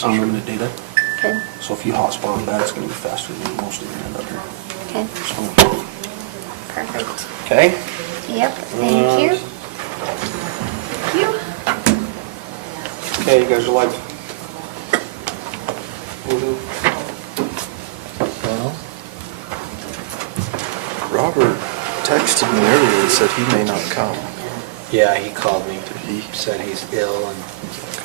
It's unlimited data. Okay. So if you hotspot on that, it's going to be faster than most of the internet out there. Okay. So, Perfect. okay. Yep. Thank you. Thank you. Okay, you guys are live. Well, Robert texted me earlier and said he may not come. yeah, he called me. He said he's ill and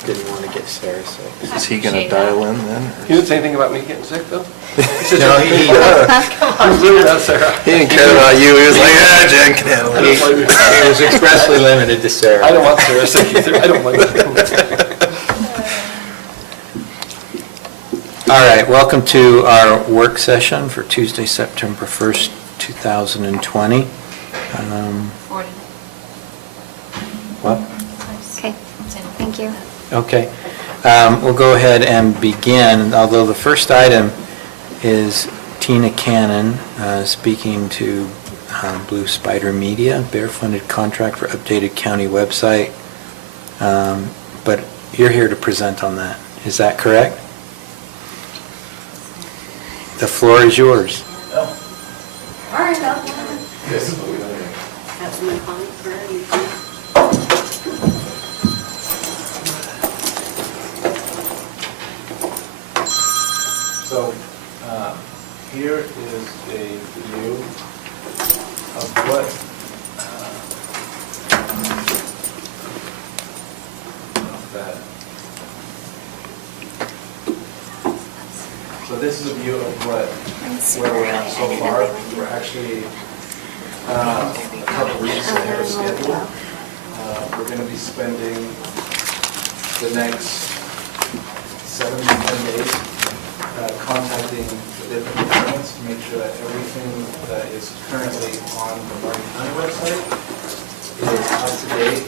didn't want to get Sarah sick. Is he gonna dial in then? You didn't say anything about me getting sick, though? No, he I'm really not, Sarah. He didn't care about you, he was like, ah, Jen can handle I it. don't blame you. he was expressly limited to Sarah. I don't want Sarah sick either. I don't blame you. All right, welcome to our work session for Tuesday, September 1st, 2020. 40. What? Okay. Thank you. Okay. We'll go ahead and begin, although the first item is Tina Cannon speaking to Blue Spider Media, bear-funded contract for updated county website. But you're here to present on that. Is that correct? The floor is yours. All right, that's my comment for anything. So, here is a view of what that. So this is a view of where we're at so far. We're actually a couple weeks ahead of schedule. We're going to be spending the next 7 to 10 days contacting the different departments to make sure that everything that is currently on the Morgan County website is up to date,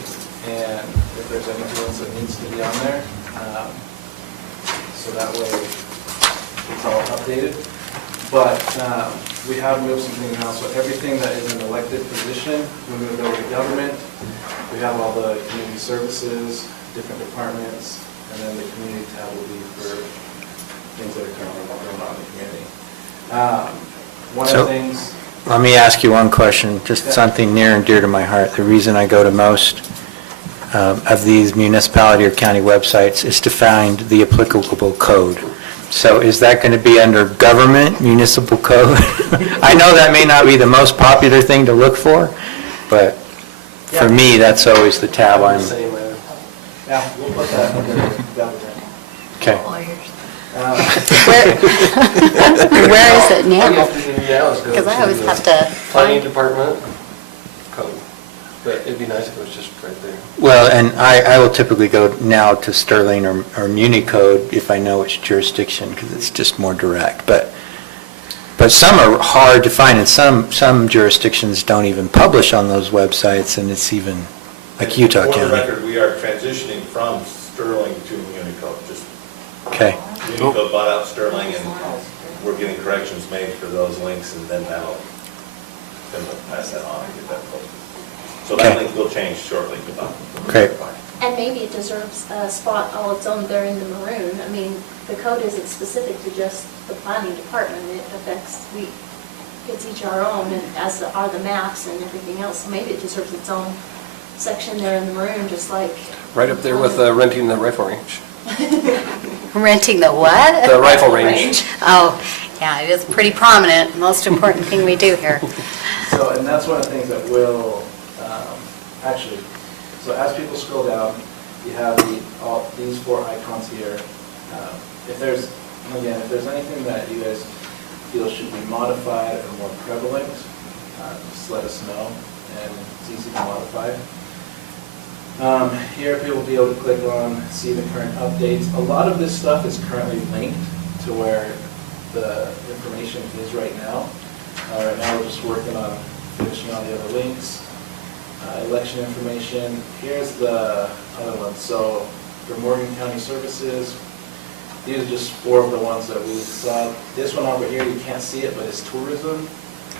and if there's anything else that needs to be on there, so that way it's all updated. But we have moved some things around, so everything that is an elected position, we moved over to government. We have all the community services, different departments, and then the community tab will be for things that are currently going on in the community. One of the things... Let me ask you one question, just something near and dear to my heart. The reason I go to most of these municipality or county websites is to find the applicable code. So is that going to be under government, municipal code? I know that may not be the most popular thing to look for, but for me, that's always the tab I'm... Yeah, we'll put that under government. Okay. Where is it now? Because Because I always have to Planning find. department code. But it'd be nice if it was just right there. Well, and I will typically go now to Sterling or Muni code if I know which jurisdiction, because it's just more direct. But some are hard to find, and some jurisdictions don't even publish on those websites, and it's even, like Utah For the County. record, we are transitioning from Sterling to Unicode. Just Okay. Unicode bought out Sterling, and we're getting corrections made for those links, and then then we'll pass that on and get that posted. So that Okay. link will change shortly. Great. And maybe it deserves a spot all its own there in the maroon. I mean, the code isn't specific to just the planning department. It affects, it's each our own, and as are the maps and everything else. So maybe it deserves its own section there in the maroon, just like... Right up there with renting the rifle range. Renting the what? The rifle range. Oh, yeah, it is pretty prominent, most important thing we do here. So, and that's one of the things that will, actually, so as people scroll down, you have these 4 icons here. If there's anything that you guys feel should be modified or more prevalent, just let us know, and it's easy to modify. Here people will be able to click on, see the current updates. A lot of this stuff is currently linked to where the information is right now. Right now we're just working on finishing all the other links. Election information. Here's the other one. So for Morgan County Services, these are just 4 of the ones that we saw. This one over here, you can't see it, but it's tourism,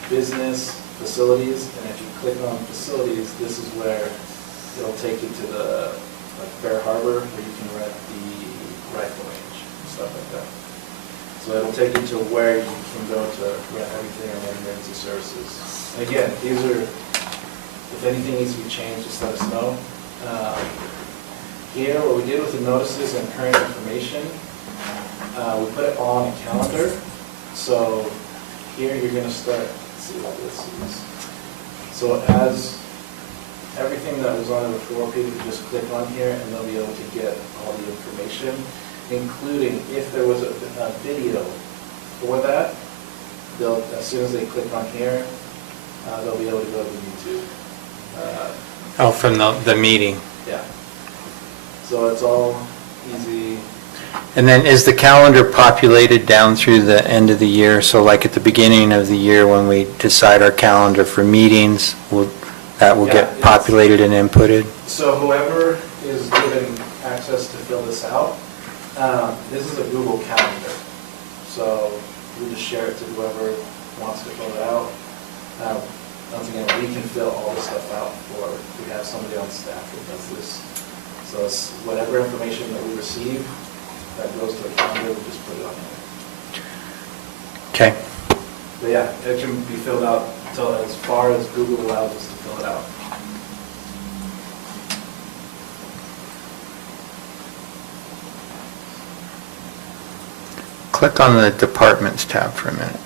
business, facilities, and if you click on facilities, this is where it'll take you to the Fair Harbor, where you can rent the rifle range. So it'll take you to where you can go to rent everything and then emergency services. And again, these are, if anything needs to be changed, just let us know. Here, what we did with the notices and current information, we put it all on a calendar. So here you're going to start, let's see what this is. So as everything that was on it before, people can just click on here and they'll be able to get all the information, including if there was a video for that, they'll, as soon as they click on here, they'll be able to go to YouTube. Oh, from the meeting. Yeah. So it's all easy. And then is the calendar populated down through the end of the year? So like at the beginning of the year when we decide our calendar for meetings, that will Yeah, get it's- populated and inputted? So whoever is given access to fill this out, this is a Google Calendar. So we just share it to whoever wants to fill it out. Once again, we can fill all this stuff out, or we have somebody on staff that does this. So it's whatever information that we receive that goes to a calendar, we just put it on there. Okay. But yeah, it can be filled out until as far as Google allows us to fill it out. Click on the Departments tab for a minute.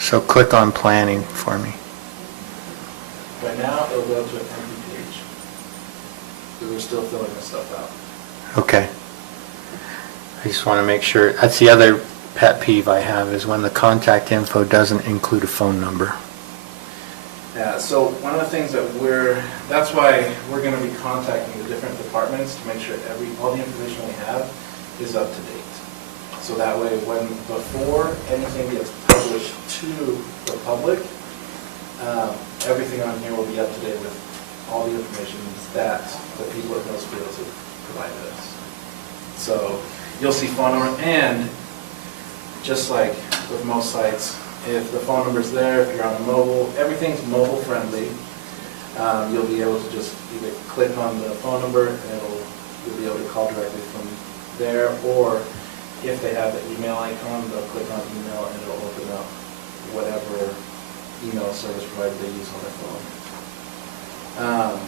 So click on Planning for me. Right now, it'll go to an empty page. Because we're still filling this stuff out. Okay. I just want to make sure, that's the other pet peeve I have, is when the contact info doesn't include a phone number. Yeah, so one of the things that that's why we're going to be contacting the different departments to make sure all the information we have is up to date. So that way, before anything gets published to the public, everything on here will be up to date with all the information that the people at those fields have provided us. So you'll see phone number, and just like with most sites, if the phone number's there, if you're on a mobile, everything's mobile friendly. You'll be able to just either click on the phone number and you'll be able to call directly from there, or if they have the email icon, they'll click on email and it'll open up whatever email service provider they use on their phone.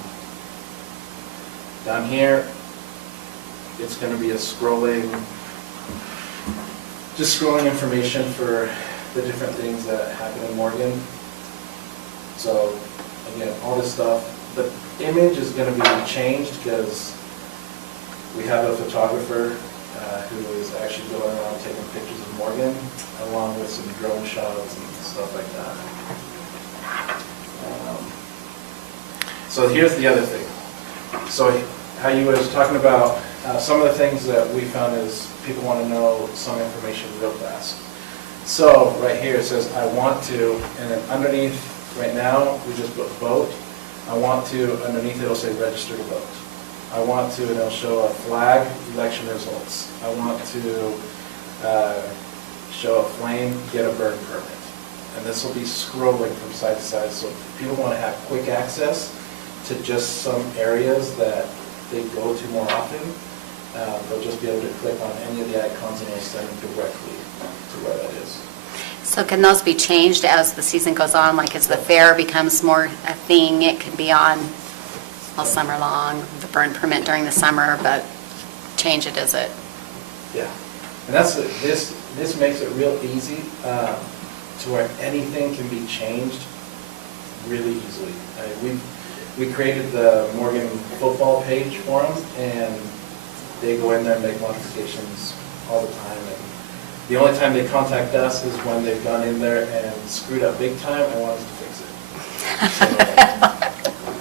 Down here, it's going to be just scrolling information for the different things that happen in Morgan. So again, all this stuff, the image is going to be changed because we have a photographer who is actually going around taking pictures of Morgan, along with some drone shots and stuff like that. So here's the other thing. So how you was talking about some of the things that we found is people want to know some information real fast. So right here it says, I want to, and then underneath, right now, we just put vote. I want to, underneath it'll say register to vote. I want to, and it'll show a flag, election results. I want to show a flame, get a burn permit. And this will be scrolling from side to side. So if people want to have quick access to just some areas that they go to more often, they'll just be able to click on any of the icons and it'll send them directly to where that is. So can those be changed as the season goes on? Like as the fair becomes more a thing, it can be on all summer long, the burn permit during the summer, but change it as it. Yeah, and that's this makes it real easy to where anything can be changed really easily. We created the Morgan football page for them, and they go in there and make modifications all the time. And the only time they contact us is when they've gone in there and screwed up big time and want us to fix it.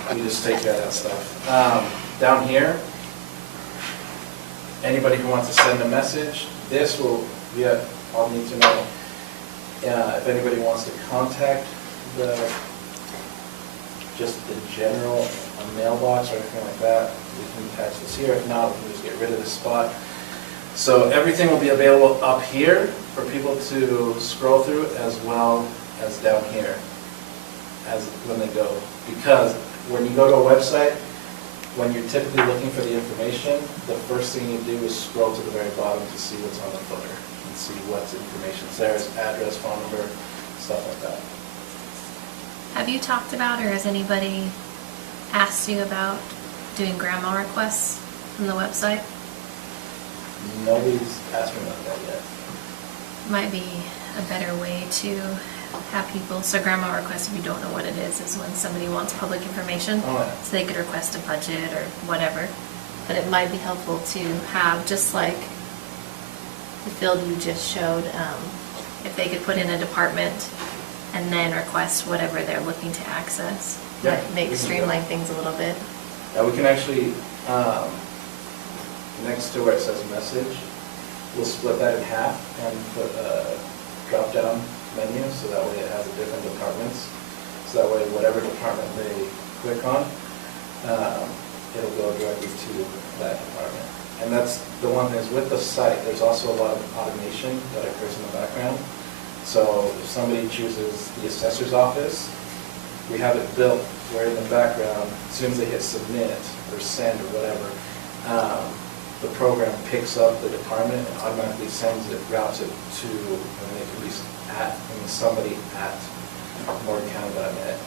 So we just take care of that stuff. Down here, anybody who wants to send a message, this will, I'll need to know if anybody wants to contact just the general mailbox or anything like that, we can attach this here. If not, we can just get rid of this spot. So everything will be available up here for people to scroll through, as well as down here as when they go. Because when you go to a website, when you're typically looking for the information, the first thing you do is scroll to the very bottom to see what's on the footer and see what information's there, is address, phone number, stuff like that. Have you talked about, or has anybody asked you about doing grandma requests from the website? Nobody's asked me about that yet. Might be a better way to have people, so grandma requests, if you don't know what it is when somebody wants public information. Oh, yeah. So they could request a budget or whatever. But it might be helpful to have, just like the field you just showed, if they could put in a department and then request whatever they're looking to access. Yeah, Might we make can do streamline that. things a little bit. Yeah, we can actually, next to where it says message, we'll split that in half and put a drop-down menu, so that way it has different departments. So that way, whatever department they click on, it'll go directly to that department. And that's the one thing is with the site, there's also a lot of automation that occurs in the background. So if somebody chooses the assessor's office, we have it built where in the background, as soon as they hit submit or send or whatever, the program picks up the department and automatically sends it, routes it to, and it could be somebody at morgancounty.net.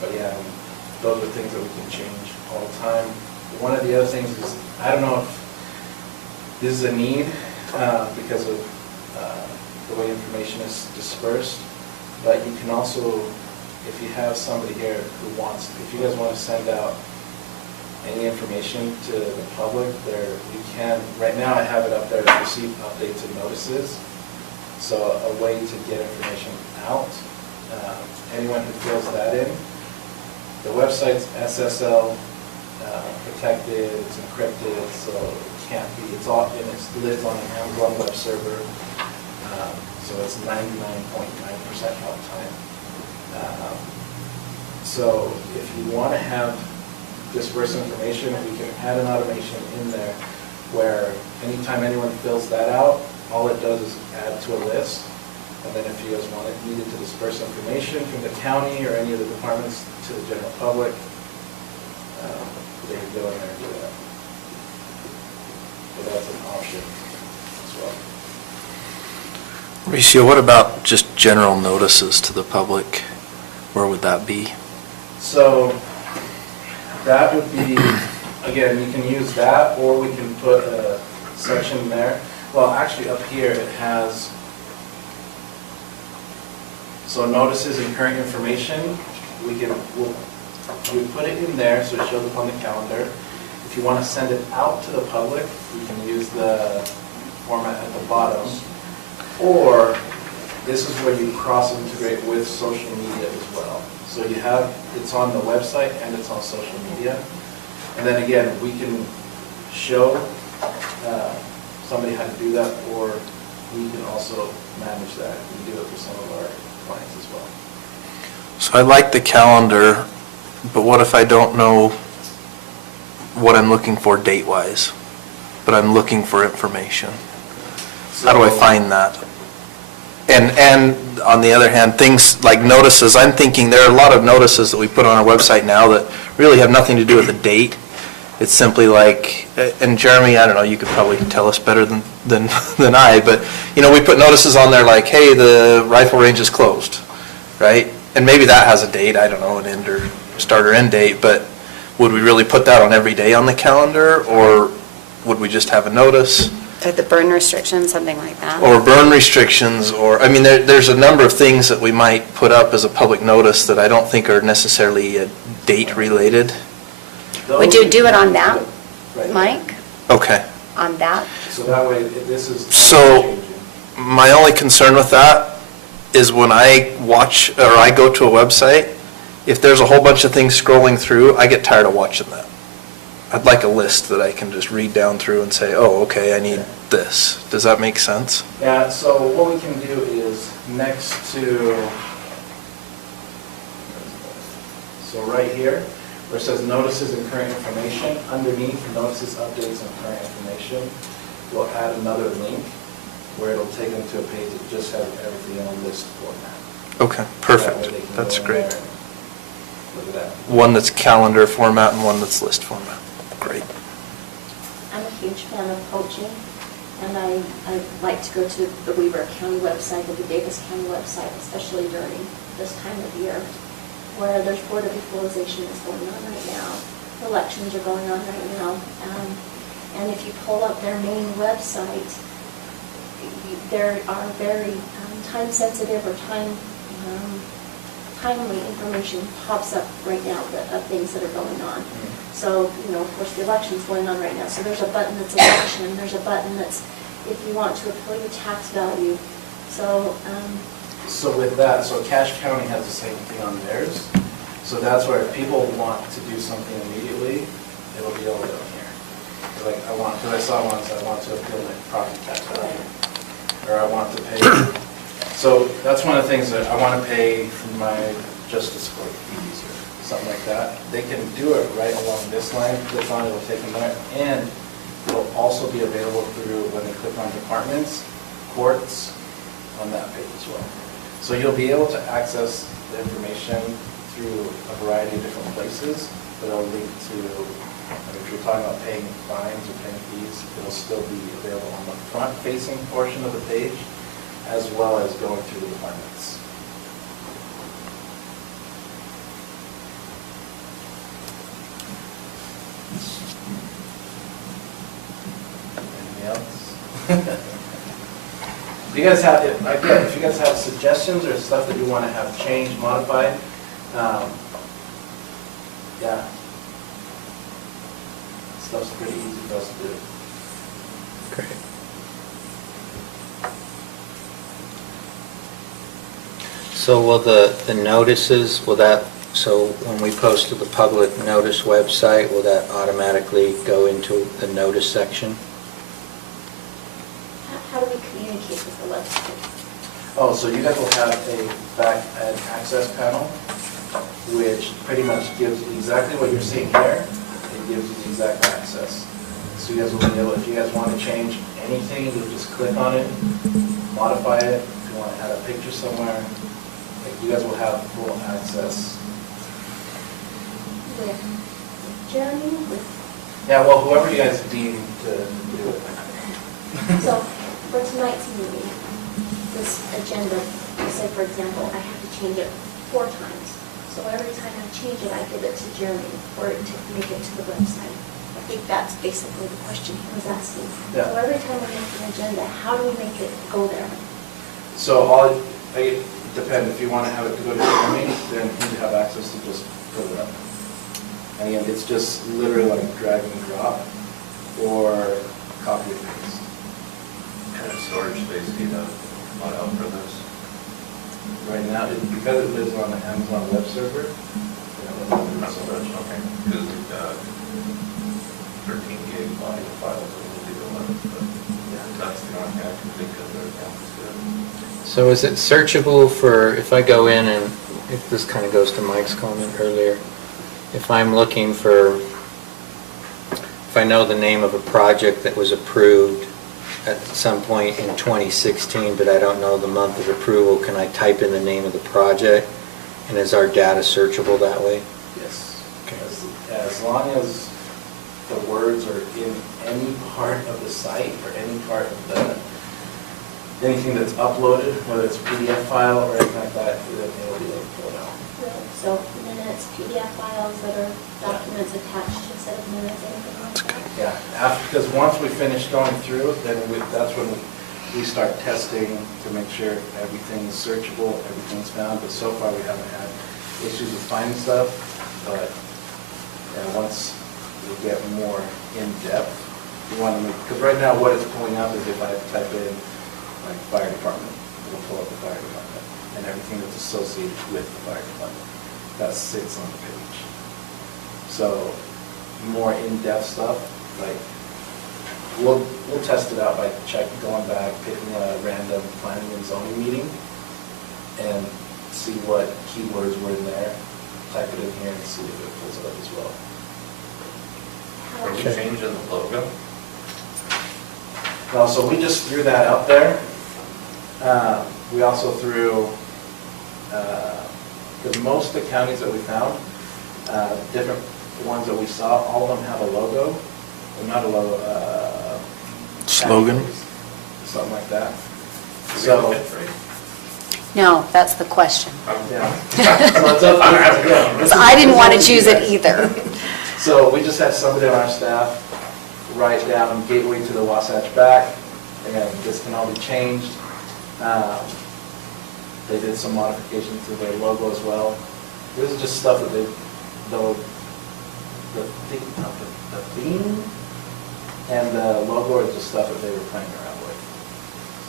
But yeah, those are things that we can change all the time. One of the other things is, I don't know if this is a need because of the way information is dispersed, but you can also, if you have somebody here who wants, if you guys want to send out any information to the public, there you can. Right now I have it up there to receive updates and notices. So a way to get information out. Anyone who fills that in, the website's SSL protected, it's encrypted, so it can't be, it's all, and it lives on an Amazon web server, so it's 99.9% uptime. So if you want to have disperse information, we can add an automation in there where anytime anyone fills that out, all it does is add to a list. And then if you guys needed to disperse information from the county or any of the departments to the general public, they can go in there and do that. So that's an option as well. Mauricio, what about just general notices to the public? Where would that be? So that would be, again, you can use that, or we can put a section there. Well, actually up here it has, so notices and current information, we put it in there so it shows up on the calendar. If you want to send it out to the public, you can use the format at the bottom. Or this is where you cross-integrate with social media as well. So you have, it's on the website and it's on social media. And then again, we can show somebody how to do that, or we can also manage that. We do it for some of our clients as well. So I like the calendar, but what if I don't know what I'm looking for date-wise, but I'm looking for information? How do I find that? And on the other hand, things like notices, I'm thinking there are a lot of notices that we put on our website now that really have nothing to do with the date. It's simply like, and Jeremy, I don't know, you could probably tell us better than I, but, you know, we put notices on there like, hey, the rifle range is closed, right? And maybe that has a date, I don't know, an end or start or end date, but would we really put that on every day on the calendar, or would we just have a notice? Like the burn restrictions, something like that. Or burn restrictions, or, I mean, there's a number of things that we might put up as a public notice that I don't think are necessarily date related. Would you do it on that, Right. Mike? Okay. On that? So that way, this is So- changing. My only concern with that is when I watch, or I go to a website, if there's a whole bunch of things scrolling through, I get tired of watching that. I'd like a list that I can just read down through and say, oh, okay, I need this. Does that make sense? Yeah, so what we can do is next to, so right here, where it says notices and current information, underneath notices, updates, and current information, we'll add another link where it'll take them to a page that just has everything in a list format. Okay, That way perfect. they can That's go in great. there Look at that. One that's calendar format and one that's list format. Great. I'm a huge fan of poaching, and I like to go to the Weber County website or the Davis County website, especially during this time of year, where there's Board of Equalization is going on right now. Elections are going on right now. And if you pull up their main website, there are very time-sensitive or timely information pops up right now of things that are going on. So, of course, the election's going on right now, so there's a button that's election, there's a button that's if you want to appeal your tax value. So, So with that, so Cache County has the same thing on theirs. So that's where if people want to do something immediately, it'll be all down here. Like because I saw one, so I want to appeal my property tax value. Or I want to pay, so that's one of the things that I want to pay for my justice court fees or something like that. They can do it right along this line, click on it, it'll take them there. And it'll also be available through, when they click on departments, courts, on that page as well. So you'll be able to access the information through a variety of different places, but it'll link to, if you're talking about paying fines or paying fees, it'll still be available on the front-facing portion of the page, as well as going through the departments. Anything else? If you guys have, if you guys have suggestions or stuff that you want to have changed, modified, yeah. Stuff's pretty easy for us to do. Great. So will the notices, so when we post to the public notice website, will that automatically go into the notice section? how do we communicate with the website? Oh, so you guys will have a back-end access panel, which pretty much gives exactly what you're seeing here. It gives you the exact access. So you guys will be able, if you guys want to change anything, you'll just click on it, modify it. If you want to add a picture somewhere, like you guys will have full access. With Jeremy, with, Yeah, well, whoever you guys deem to do it. so for tonight's meeting, this agenda, say for example, I have to change it 4 times. So every time I change it, I give it to Jeremy for it to make it to the website. I think that's basically the question he was asking. Yeah. So every time we make an agenda, how do we make it go there? So it depends, if you want to have it to go to Jeremy, then you have access to just fill it up. And again, it's just literally like drag and drop or copy and paste. Kind of storage space, do you know, on out for this? Right now, because it lives on the Amazon web server, Not so much, okay. Because we've got 13 gig audio files, so we'll do 11, but that's the only thing I can think of right now. So is it searchable for, if I go in and, if this kind of goes to Mike's comment earlier, if I'm looking for, if I know the name of a project that was approved at some point in 2016, but I don't know the month of approval, can I type in the name of the project? And is our data searchable that way? Yes. Okay. As long as the words are in any part of the site or any part of anything that's uploaded, whether it's a PDF file or anything like that, then it'll be able to pull it out. So minutes, PDF files that are documents attached instead of minutes, anything like that? Yeah, because once we finish going through, then that's when we start testing to make sure everything's searchable, everything's found, but so far we haven't had issues with finding stuff, but once we get more in-depth, we want to make, because right now what it's pulling up is if I type in like fire department, it'll pull up the fire department and everything that's associated with the fire department. That sits on the page. So more in-depth stuff, like we'll test it out by going back, picking a random planning and zoning meeting and see what keywords were in there, type it in here and see if it pulls it up as well. Are we Okay. changing the logo? No, so we just threw that up there. We also threw, because most of the counties that we found different ones that we saw, all of them have a logo, or not a logo, Slogan? something like that. Do we So, have a bid rate? No, that's the question. yeah. So it's up to you. Yeah, this is- I didn't this want to is choose what it you guys- either. So we just had somebody on our staff write down Gateway to the Wasatch back, and this can all be changed. They did some modifications to their logo as well. This is just stuff that they, the theme and the logo are just stuff that they were playing around with.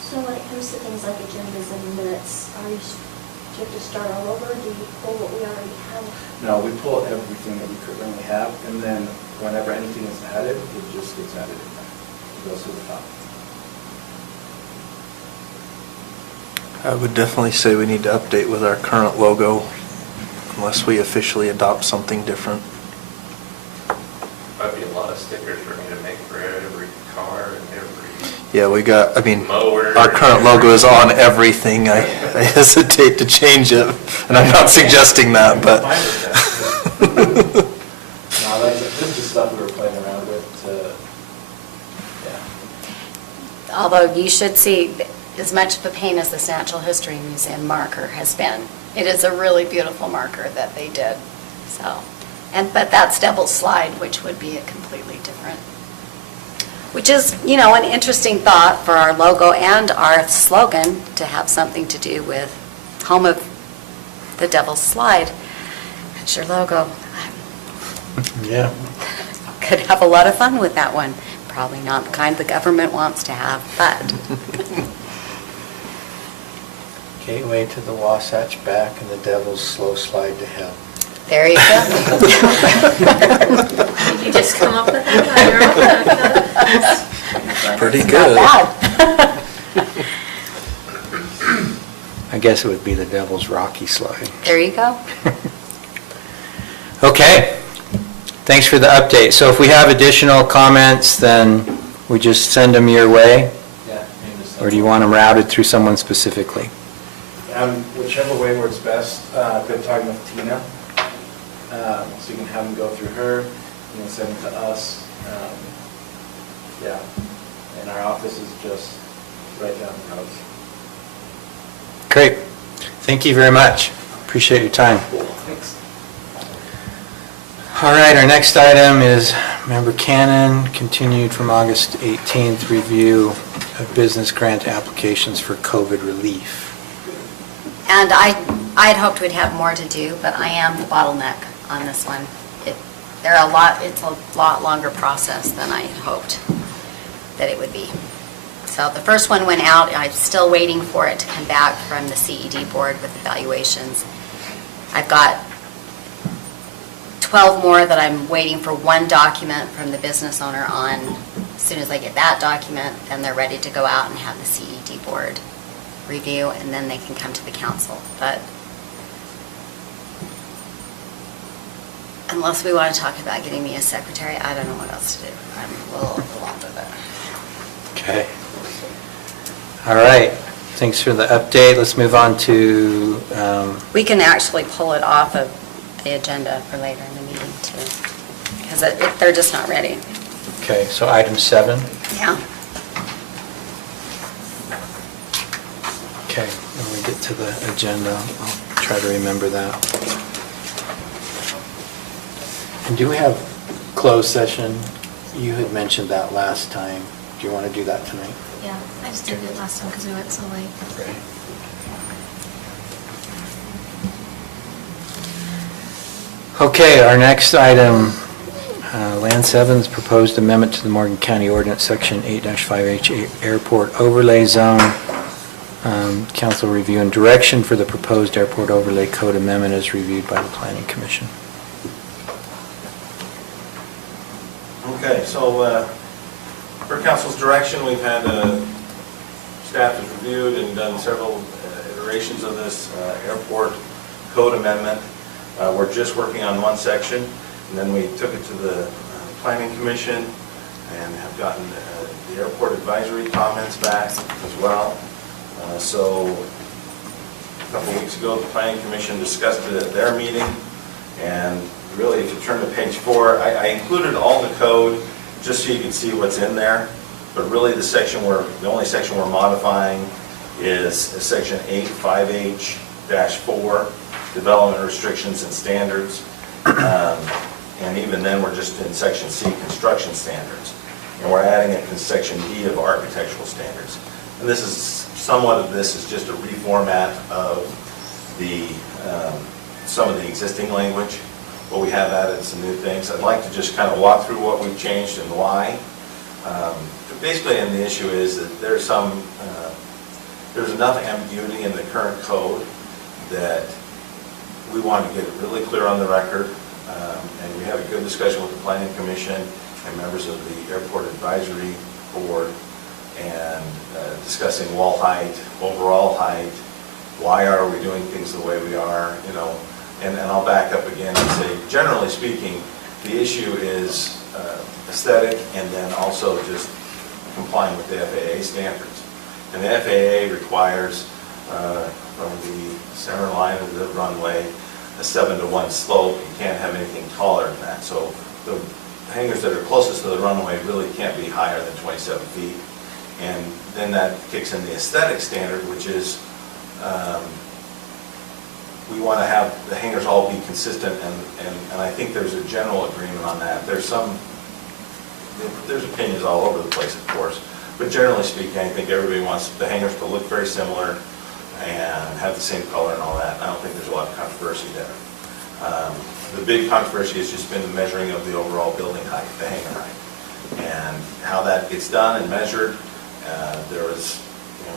So when it comes to things like agendas and minutes, do you have to start all over? Do you pull what we already have? No, we pull everything that we currently have, and then whenever anything is added, it just gets added in there. It goes to the top. I would definitely say we need to update with our current logo unless we officially adopt something different. That'd be a lot of stickers for me to make for every car and every Yeah, we got, I mean, mower. our current logo is on everything. I hesitate to change it, and I'm not suggesting that, but. Fine with that. No, this is just stuff we were playing around with to, yeah. Although you should see, as much of a pain as this Natural History Museum marker has been, it is a really beautiful marker that they did, so. But that's Devil's Slide, which would be a completely different, which is, an interesting thought for our logo and our slogan to have something to do with home of the Devil's Slide. That's your logo. Yeah. Could have a lot of fun with that one. Probably not the kind the government wants to have, but. Gateway to the Wasatch back and the Devil's Slow Slide to Hell. There you go. You just come up with that on your own. Pretty Not good. bad. I guess it would be the Devil's Rocky Slide. There you go. Okay, thanks for the update. So if we have additional comments, then we just send them your way? Yeah. maybe just- Or do you want them routed through someone specifically? Whichever way works best, good talking with Tina. So you can have them go through her, you can send them to us. Yeah, and our office is just right down the road. Great, thank you very much. Appreciate your time. Cool, thanks. All right, our next item is Member Cannon, continued from August 18th, review of business grant applications for COVID relief. And I'd hoped we'd have more to do, but I am the bottleneck on this one. It's a lot longer process than I had hoped that it would be. So the first one went out, I'm still waiting for it to come back from the CED board with evaluations. I've got 12 more that I'm waiting for one document from the business owner on. As soon as I get that document, then they're ready to go out and have the CED board review, and then they can come to the council. But unless we want to talk about getting me a secretary, I don't know what else to do. I'm a little overwhelmed with it. Okay. All right, thanks for the update. Let's move on to, We can actually pull it off of the agenda for later in the meeting too, because they're just not ready. okay, so item 7. Yeah. Okay, when we get to the agenda, I'll try to remember that. And do we have closed session? You had mentioned that last time. Do you want to do that tonight? Yeah, I just did it last time because we went so late. Great. Okay, our next item, Land 7's proposed amendment to the Morgan County Ordinance, Section 8-5H Airport Overlay Zone. Council review and direction for the proposed Airport Overlay Code amendment is reviewed by the Planning Commission. Okay, so per council's direction, we've had, staff has reviewed and done several iterations of this airport code amendment. We're just working on one section, and then we took it to the Planning Commission and have gotten the airport advisory comments back as well. So a couple of weeks ago, the Planning Commission discussed it at their meeting, and really, if you turn to page 4, I included all the code just so you can see what's in there. But really, the only section we're modifying is section 8.5H-4, development restrictions and standards. And even then, we're just in section C, construction standards. And we're adding it in section D of architectural standards. And this is, somewhat of this is just a reformat of some of the existing language, but we have added some new things. I'd like to just kind of walk through what we've changed and why. Basically, and the issue is that there's enough ambiguity in the current code that we want to get it really clear on the record. And we had a good discussion with the Planning Commission and members of the Airport Advisory Board, and discussing wall height, overall height, why are we doing things the way we are, and I'll back up again and say, generally speaking, the issue is aesthetic and then also just complying with the FAA standards. And the FAA requires from the center line of the runway a 7-to-1 slope. You can't have anything taller than that. So the hangars that are closest to the runway really can't be higher than 27 feet. And then that kicks in the aesthetic standard, which is we want to have the hangars all be consistent, and I think there's a general agreement on that. There's opinions all over the place, of course, but generally speaking, I think everybody wants the hangars to look very similar and have the same color and all that. I don't think there's a lot of controversy there. The big controversy has just been the measuring of the overall building height, the hangar height, and how that gets done and measured. There was, the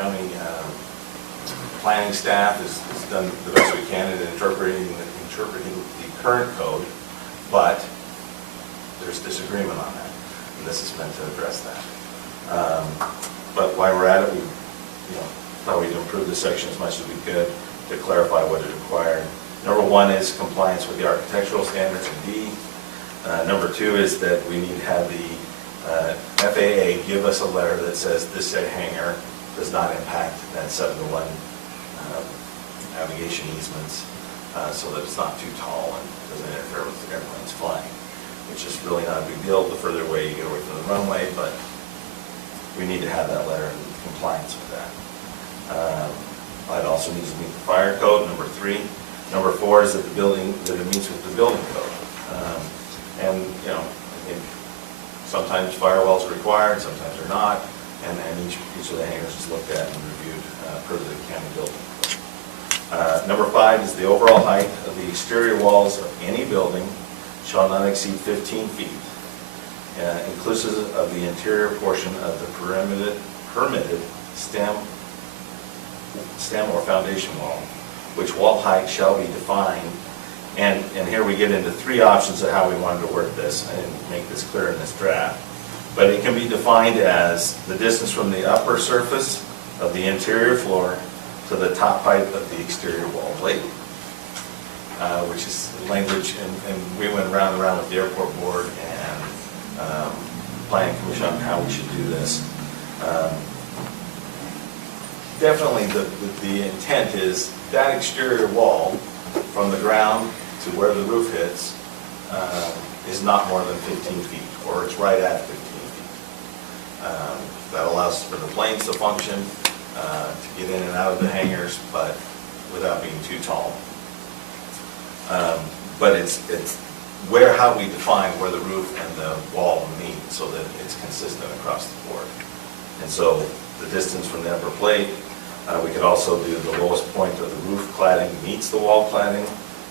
county planning staff has done the best we can in interpreting the current code, but there's disagreement on that, and this is meant to address that. But while we're at it, we thought we'd improve the section as much as we could to clarify what is required. Number 1 is compliance with the architectural standards in D. Number 2 is that we need to have the FAA give us a letter that says this hangar does not impact that 7-to-1 navigation easements, so that it's not too tall and doesn't interfere with the airplanes flying, which is really not a big deal the further away you get away from the runway, but we need to have that letter in compliance with that. It also needs to meet the fire code, number 3. Number 4 is that the building, that it meets with the building code. And, I think sometimes firewalls are required, sometimes they're not, and each of the hangars is looked at and reviewed per the county building code. Number 5 is the overall height of the exterior walls of any building shall not exceed 15 feet, inclusive of the interior portion of the permitted stem or foundation wall, which wall height shall be defined. And here we get into 3 options of how we wanted to word this. I didn't make this clear in this draft. But it can be defined as the distance from the upper surface of the interior floor to the top height of the exterior wall plate, which is language, and we went round and round with the airport board and planning commission on how we should do this. Definitely the intent is that exterior wall from the ground to where the roof hits is not more than 15 feet, or it's right at 15 feet. That allows for the planes to function, to get in and out of the hangars, but without being too tall. But it's how we define where the roof and the wall meet so that it's consistent across the board. And so the distance from the upper plate, we could also do the lowest point of the roof cladding meets the wall cladding,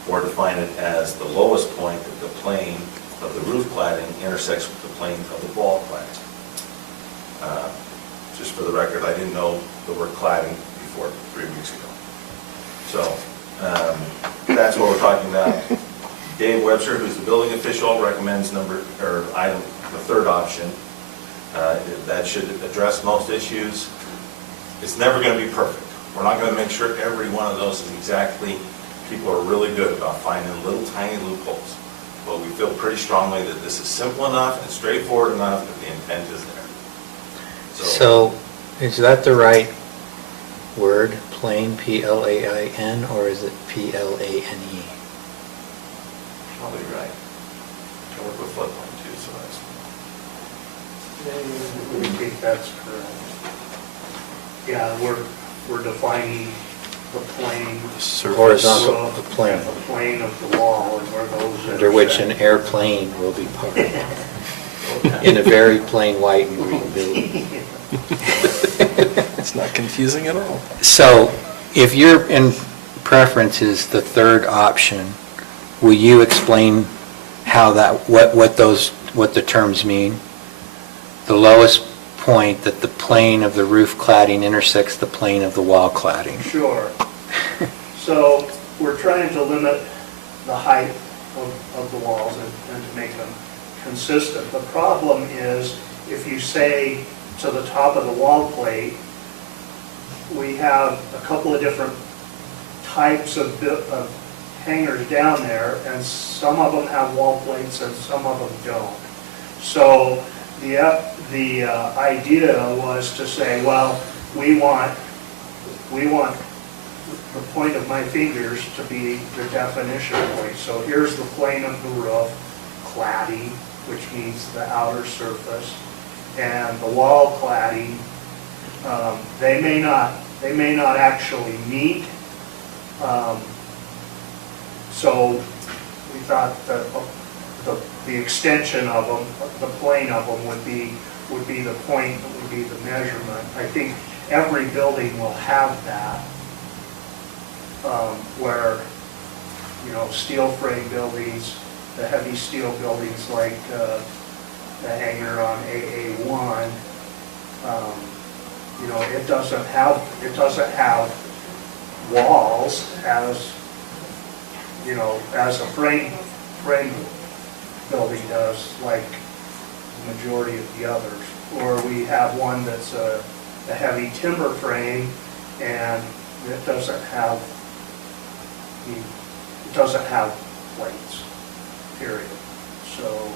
or define it as the lowest point that the plane of the roof cladding intersects with the plane of the wall cladding. Just for the record, I didn't know the word cladding before 3 weeks ago. So that's what we're talking about. Dave Webster, who's the building official, recommends the 3rd option. That should address most issues. It's never going to be perfect. We're not going to make sure every one of those is exactly. People are really good about finding little tiny loopholes. But we feel pretty strongly that this is simple enough and straightforward enough that the intent is there. So is that the right word, plain, P-L-A-I-N, or is it P-L-A-N-E? probably right. I work with floodplain too, so that's. I think that's correct. Yeah, we're defining the plane. Horizontal, roof, the plane. and the plane of the wall and where those Under which an intersect. airplane will be parked, in a very plain white and green building. It's not confusing at all. So, if your in preference is the third option, will you explain how that, what the terms mean? The lowest point that the plane of the roof cladding intersects the plane of the wall cladding. Sure. So we're trying to limit the height of the walls and to make them consistent. The problem is if you say to the top of the wall plate, we have a couple of different types of hangers down there, and some of them have wall plates and some of them don't. So the idea was to say, well, we want the point of my fingers to be the definition point. So here's the plane of the roof, cladding, which means the outer surface, and the wall cladding. They may not actually meet. So we thought that the extension of them, the plane of them would be the point, that would be the measurement. I think every building will have that, where, steel frame buildings, the heavy steel buildings like the hangar on AA1, it doesn't have walls as a frame building does, like the majority of the others. Or we have one that's a heavy timber frame, and it doesn't have plates, period. So,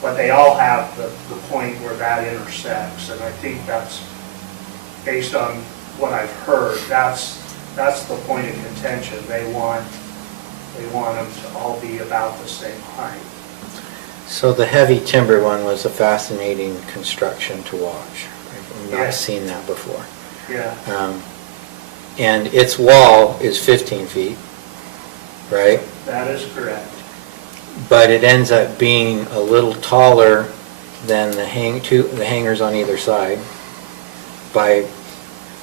but they all have the point where that intersects, and I think that's, based on what I've heard, that's the point of contention. They want them to all be about the same height. So the heavy timber one was a fascinating construction to watch. I've not Yes. seen that before. Yeah, And its wall is 15 feet, right? that is correct. But it ends up being a little taller than the hangers on either side, by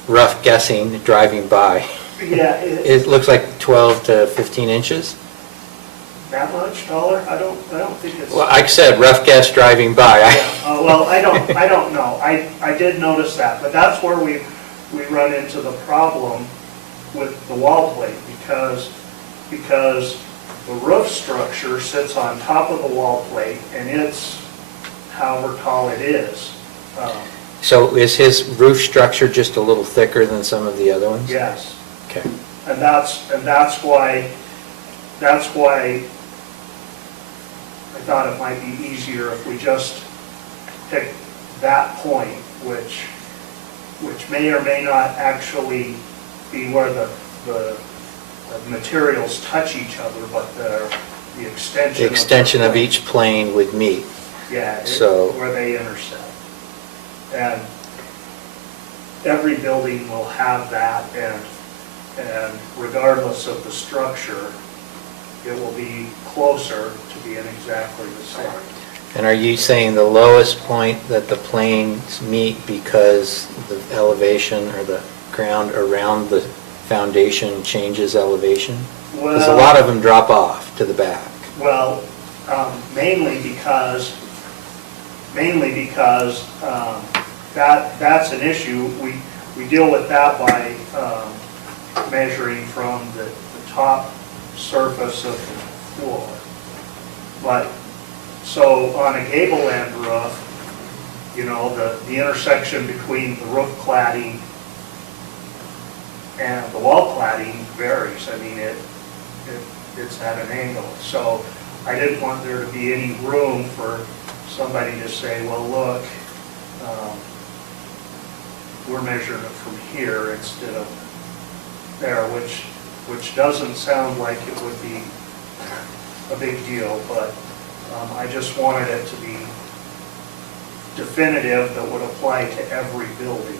rough guessing, driving by. Yeah, It looks like 12 to 15 inches. that much taller? I don't think it's. Well, like I said, rough guess driving by. Well, I don't know. I did notice that, but that's where we run into the problem with the wall plate, because the roof structure sits on top of the wall plate, and it's however tall it is. So is his roof structure just a little thicker than some of the other ones? Yes, Okay. and that's why I thought it might be easier if we just pick that point, which may or may not actually be where the materials touch each other, but the extension. The extension of the each plane would meet. Yeah, So- where they intersect. And every building will have that, and regardless of the structure, it will be closer to being exactly the same. And are you saying the lowest point that the planes meet because the elevation or the ground around the foundation changes elevation? Because a lot of them drop off to the back. Well, mainly because that's an issue. We deal with that by measuring from the top surface of the floor. But, so on a gable end roof, the intersection between the roof cladding and the wall cladding varies. I mean, it's at an angle. So I didn't want there to be any room for somebody to say, well, look, we're measuring it from here instead of there, which doesn't sound like it would be a big deal, but I just wanted it to be definitive that would apply to every building.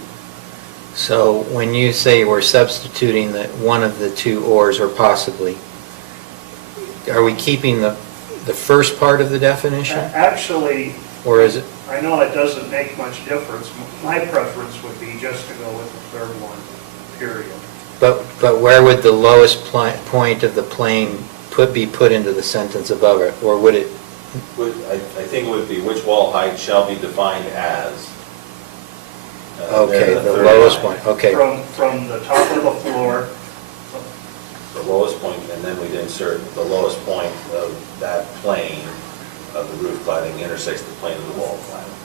So when you say we're substituting one of the two ors, or possibly, are we keeping the first part of the definition? Actually, Or is it, I know it doesn't make much difference. My preference would be just to go with the third one, period. but where would the lowest point of the plane be put into the sentence above it? Or would it, I think it would be which wall height shall be defined as. okay, There, the third lowest line. point, okay. From the top of the floor, The lowest point, and then we'd insert the lowest point of that plane of the roof cladding intersects the plane of the wall cladding.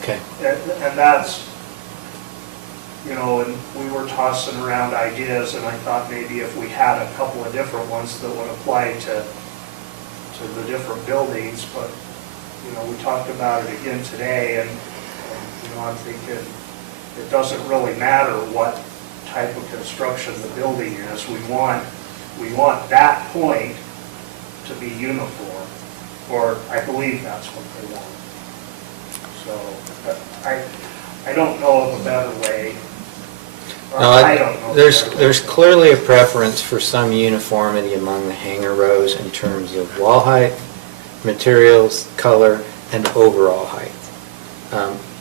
Okay. and that's, you know, and we were tossing around ideas, and I thought maybe if we had a couple of different ones that would apply to the different buildings, but, you know, we talked about it again today, and you know, I'm thinking it doesn't really matter what type of construction the building is. We want that point to be uniform, or I believe that's what they want. So I don't know of a better way. Or No, I don't know. of a there's better way. there's clearly a preference for some uniformity among the hanger rows in terms of wall height, materials, color, and overall height.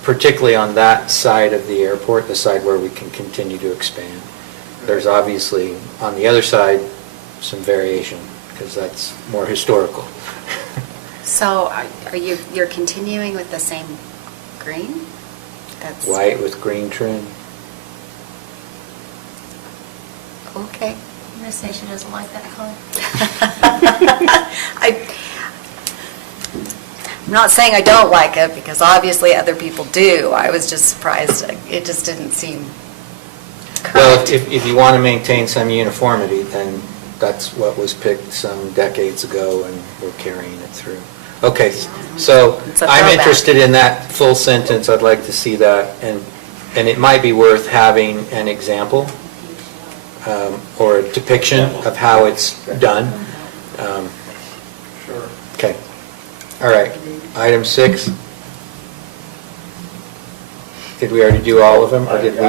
Particularly on that side of the airport, the side where we can continue to expand. There's obviously, on the other side, some variation, because that's more historical. So you're continuing with the same green? That's White with green trim. okay. I'm gonna say she doesn't like that color. I'm not saying I don't like it, because obviously other people do. I was just surprised. It just didn't seem Well, correct. if you want to maintain some uniformity, then that's what was picked some decades ago, and we're carrying it through. Okay, so It's a I'm throwback. interested in that full sentence. I'd like to see that, and it might be worth having an example or a depiction of how it's done. Sure. Okay. All right. Item 6. Did we already do all of them, or did we?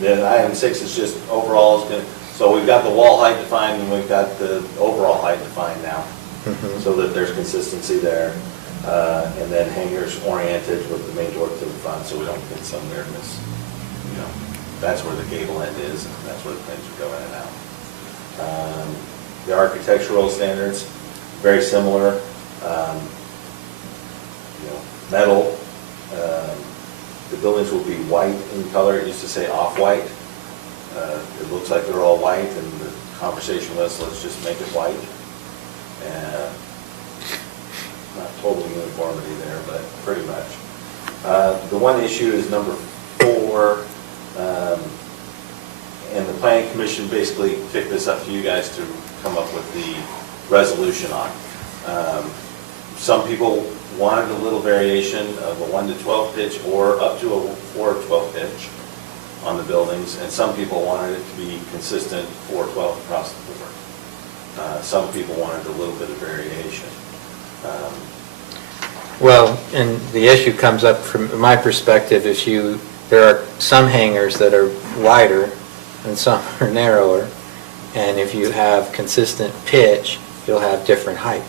Then item 6 is just overall, is gonna, so we've got the wall height defined, and we've got the overall height defined now, Mhm. so that there's consistency there. And then hangers oriented with the main door to the front, so we don't get some weirdness. You know, that's where the gable end is, and that's where the things would go in and out. The architectural standards, very similar. You know, metal. The buildings will be white in color. It used to say off-white. It looks like they're all white, and the conversation was, let's just make it white. Not total uniformity there, but pretty much. The one issue is number 4, and the planning commission basically kicked this up to you guys to come up with the resolution on. Some people wanted a little variation of a 1 to 12 pitch or up to a 4 to 12 pitch on the buildings, and some people wanted it to be consistent 4 to 12 across the board. Some people wanted a little bit of variation. Well, and the issue comes up from my perspective, there are some hangars that are wider and some are narrower, and if you have consistent pitch, you'll have different height,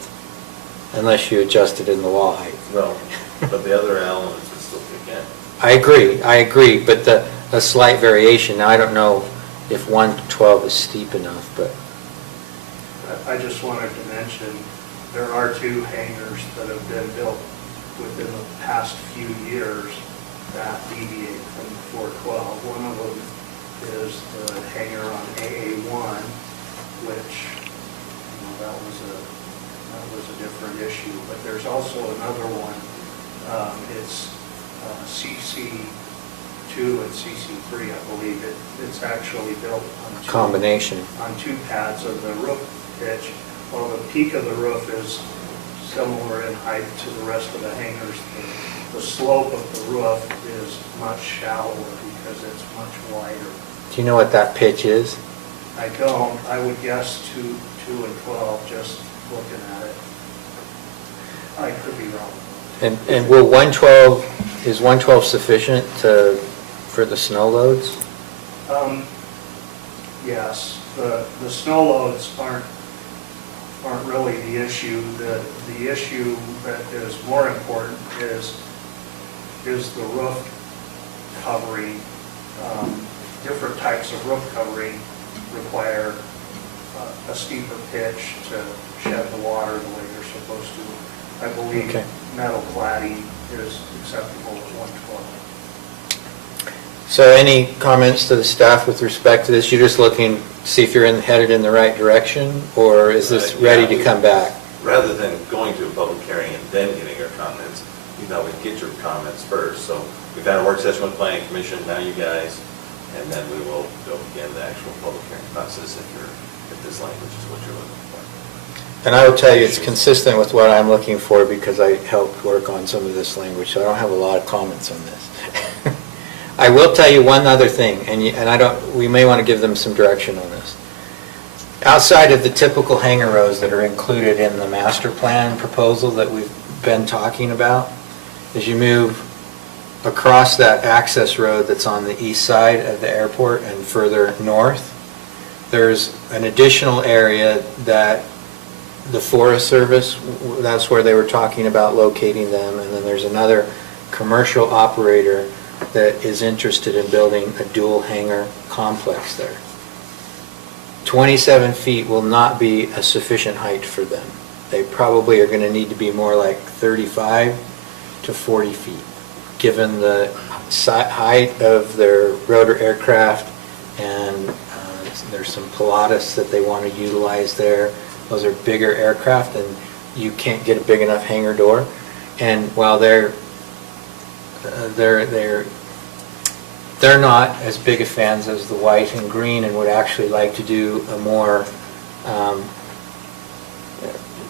unless you adjust it in the wall height. Well, but the other elements would still kick in. I agree, but a slight variation, now I don't know if 1 to 12 is steep enough, but, I just wanted to mention, there are 2 hangars that have been built within the past few years that deviate from the 412. One of them is the hangar on AA1, which, you know, that was a different issue. But there's also another one, it's CC2 and CC3, I believe. It's actually built on combination. on 2 pads of the roof pitch, while the peak of the roof is similar in height to the rest of the hangars. The slope of the roof is much shallower because it's much wider. Do you know what that pitch is? I don't. I would guess 2 and 12, just looking at it. I could be wrong. And will 112, is 112 sufficient for the snow loads? Yes, the snow loads aren't really the issue. The issue that is more important is the roof covering. Different types of roof covering require a steeper pitch to shed the water the way they're supposed to. I believe Okay. metal cladding is acceptable at 112. So any comments to the staff with respect to this? You're just looking to see if you're headed in the right direction, or is this ready to come back? Rather than going to a public hearing and then getting our comments, we thought we'd get your comments first. So we've had a work session with Planning Commission, now you guys, and then we will go begin the actual public hearing process if this language is what you're looking for. And I will tell you, it's consistent with what I'm looking for because I helped work on some of this language, so I don't have a lot of comments on this. I will tell you one other thing, we may want to give them some direction on this. Outside of the typical hanger rows that are included in the master plan proposal that we've been talking about, as you move across that access road that's on the east side of the airport and further north, there's an additional area that the Forest Service, that's where they were talking about locating them, and then there's another commercial operator that is interested in building a dual hangar complex there. 27 feet will not be a sufficient height for them. They probably are going to need to be more like 35 to 40 feet, given the height of their rotor aircraft, and there's some Pilatus that they want to utilize there. Those are bigger aircraft, and you can't get a big enough hangar door. And while they're not as big of fans as the white and green, and would actually like to do a more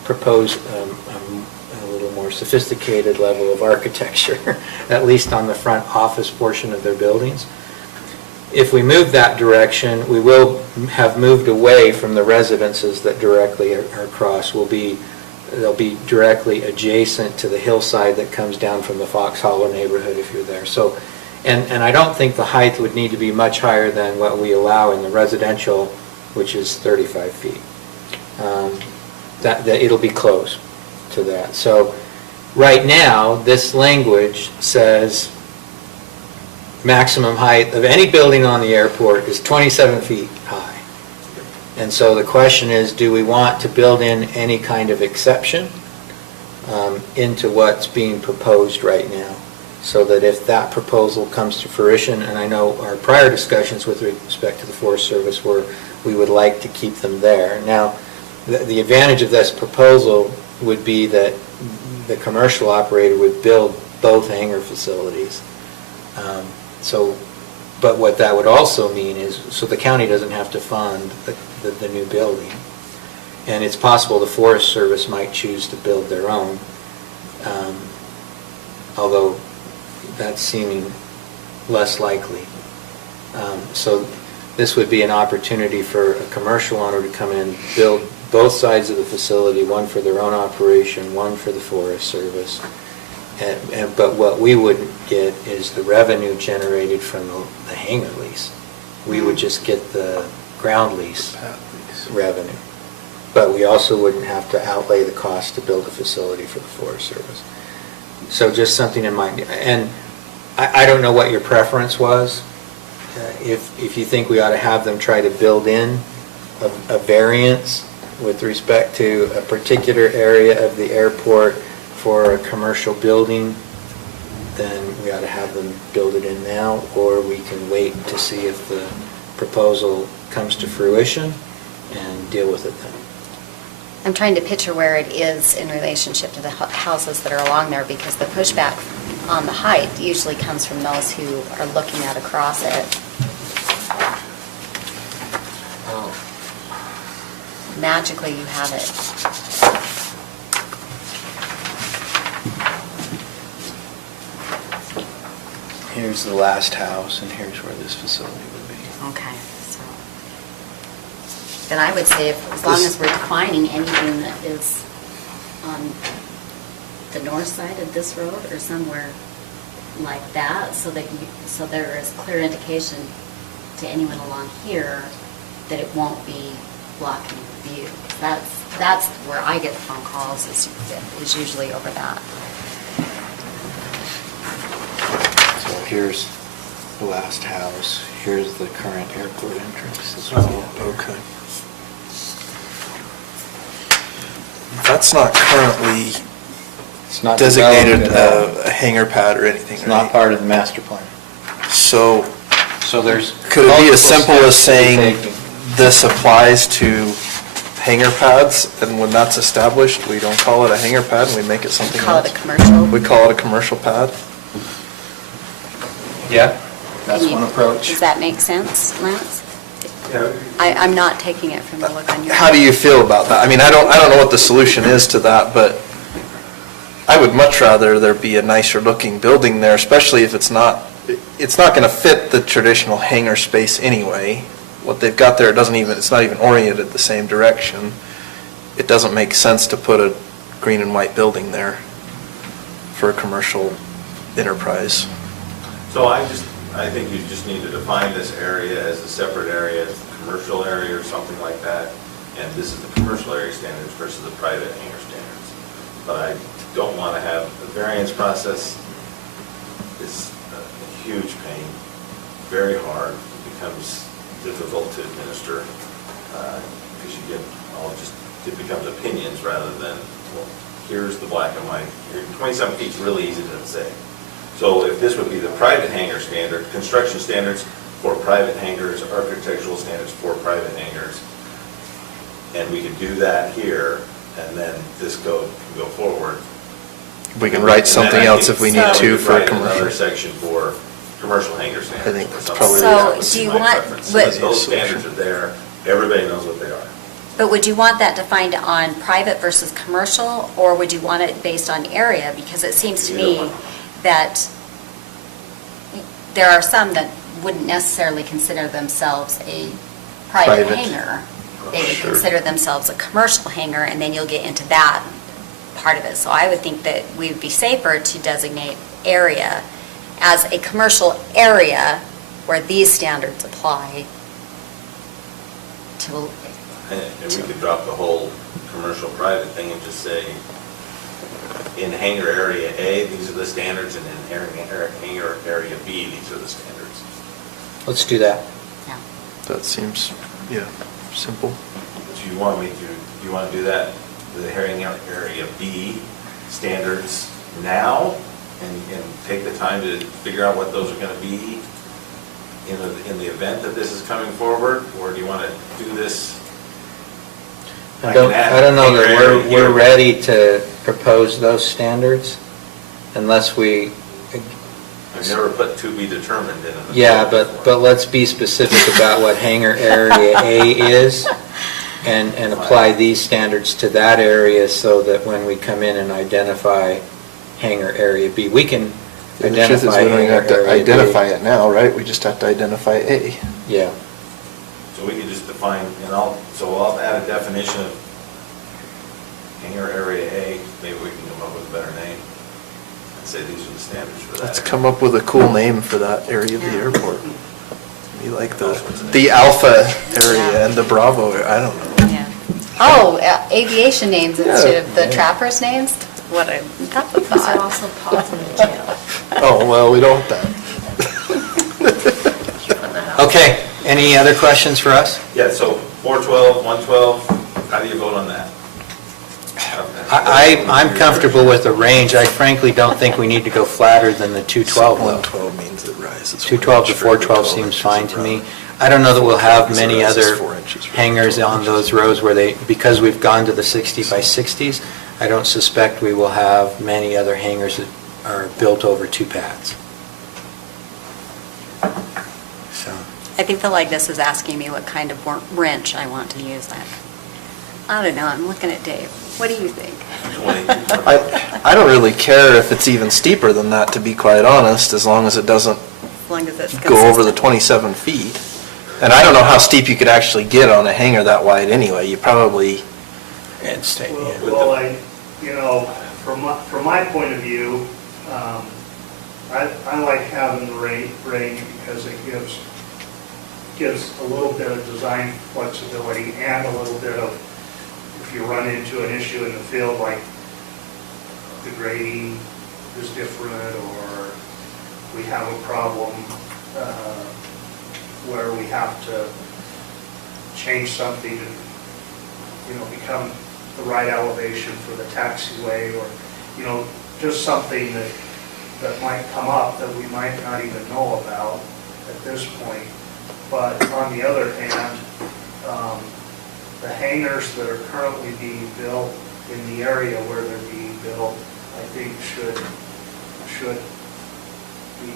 propose a little more sophisticated level of architecture, at least on the front office portion of their buildings. If we move that direction, we will have moved away from the residences that directly are across. They'll be directly adjacent to the hillside that comes down from the Fox Hollow neighborhood if you're there. So, and I don't think the height would need to be much higher than what we allow in the residential, which is 35 feet. That it'll be close to that. So right now, this language says maximum height of any building on the airport is 27 feet high. And so the question is, do we want to build in any kind of exception into what's being proposed right now? So that if that proposal comes to fruition, and I know our prior discussions with respect to the Forest Service were we would like to keep them there. Now, the advantage of this proposal would be that the commercial operator would build both hangar facilities. But what that would also mean is, so the county doesn't have to fund the new building. And it's possible the Forest Service might choose to build their own, although that's seeming less likely. So this would be an opportunity for a commercial owner to come in, build both sides of the facility, one for their own operation, one for the Forest Service. But what we wouldn't get is the revenue generated from the hangar lease. We would just get the ground lease revenue. But we also wouldn't have to outlay the cost to build a facility for the Forest Service. So just something in mind. And I don't know what your preference was. If you think we ought to have them try to build in a variance with respect to a particular area of the airport for a commercial building, then we ought to have them build it in now, or we can wait to see if the proposal comes to fruition and deal with it then. I'm trying to picture where it is in relationship to the houses that are along there, because the pushback on the height usually comes from those who are looking at across it. Magically, you have it. Here's the last house, and here's where this facility would be. Okay, so Then I would say, as long as we're defining anything that is on the north side of this road or somewhere like that, so there is clear indication to anyone along here that it won't be blocking view. That's where I get phone calls, is usually over that. So here's the last house, here's the current airport entrance. This would be it. Okay. That's not currently It's not designated developed at all. a hangar pad or anything, It's not right? part of the master plan. So So there's. could it be as multiple simple as steps to be saying taken. this applies to hangar pads, and when that's established, we don't call it a hangar pad and we make it something Call else? it a commercial. We call it a commercial pad? Yeah, that's one approach. Does that make sense, Lance? Yeah, I'm not taking it from the look on your. How do you feel about that? I mean, I don't know what the solution is to that, but I would much rather there be a nicer looking building there, especially if it's not going to fit the traditional hangar space anyway. What they've got there, it's not even oriented the same direction. It doesn't make sense to put a green and white building there for a commercial enterprise. So I think you just need to define this area as a separate area, as a commercial area or something like that. And this is the commercial area standards versus the private hangar standards. But I don't want to have the variance process. It's a huge pain, very hard. It becomes difficult to administer because you get it becomes opinions rather than, well, here's the black and white. 27 feet is really easy to say. So if this would be the private hangar standard, construction standards for private hangars, architectural standards for private hangars, and we could do that here, and then this code can go forward. We can write something else if we need to for a Write commercial. another section for commercial hangar standards. I think or that's something. probably So, That would do be you my want- preference. So but- that those standards are there, everybody knows what they are. But would you want that defined on private versus commercial, or would you want it based on area? Because it seems to Either me one. that there are some that wouldn't necessarily consider themselves a private Private. hangar. They would Sure. consider themselves a commercial hangar, and then you'll get into that part of it. So I would think that we would be safer to designate area as a commercial area where these standards apply to. And we could drop the whole commercial private thing and just say, in hangar area A, these are the standards, and in hangar area B, these are the standards. Let's do that. Yeah. That seems, yeah, simple. Do you want to do that, the hangar area B standards now, and take the time to figure out what those are going to be in the event that this is coming forward, or do you want to do this? I don't know that hangar area we're here. ready to propose those standards unless we, I've never put to be determined in it. yeah, but let's be specific about what hangar area A is and apply these standards to that area so that when we come in and identify hangar area B, we can The truth is, we identify don't even hangar have to area B. identify it now, right? We just have to identify A. Yeah. So we could just define, I'll add a definition of hangar area A, maybe we can come up with a better name, and say these are the standards for that. Let's come up with a cool name for that area of the airport. Be like the Alpha area and the Bravo, I don't know. Yeah. Oh, aviation names instead of the Yeah. trappers' names? What a, that's a Those are thought. also paused in the jail. Oh, well, we don't want that. On the house. Okay, any other questions for us? Yeah, so 412, 112, how do you vote on that? I'm comfortable with the range. I frankly don't think we need to go flatter than the 212 though. 112 means it rises. 212 to 412 seems fine to me. I don't know that we'll have many other hangars on those roads where because we've gone to the 60 by 60s, I don't suspect we will have many other hangars that are built over two pads. So, I think the likeness is asking me what kind of wrench I want to use. I don't know, I'm looking at Dave. What do you think? 20. I don't really care if it's even steeper than that, to be quite honest, as long as it doesn't As long as it's go over the consistent. 27 feet. And I don't know how steep you could actually get on a hangar that wide anyway. You probably, And stay, yeah. Well, from my point of view, I like having the range because it gives a little bit of design flexibility and a little bit of, if you run into an issue in the field, like the grading is different, or we have a problem where we have to change something to, become the right elevation for the taxiway, or, just something that might come up that we might not even know about at this point. But on the other hand, the hangars that are currently being built in the area where they're being built, I think should be,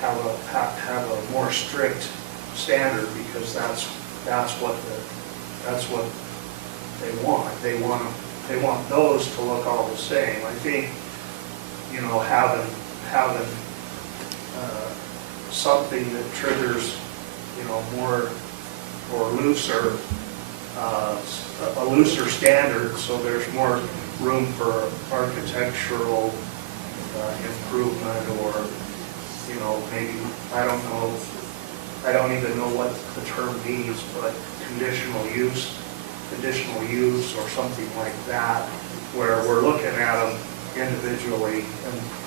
have a more strict standard, because that's what they want. They want those to look all the same. I think, having something that triggers, more or looser, a looser standard, so there's more room for architectural improvement, or, maybe, I don't even know what the term means, but conditional use or something like that, where we're looking at them individually,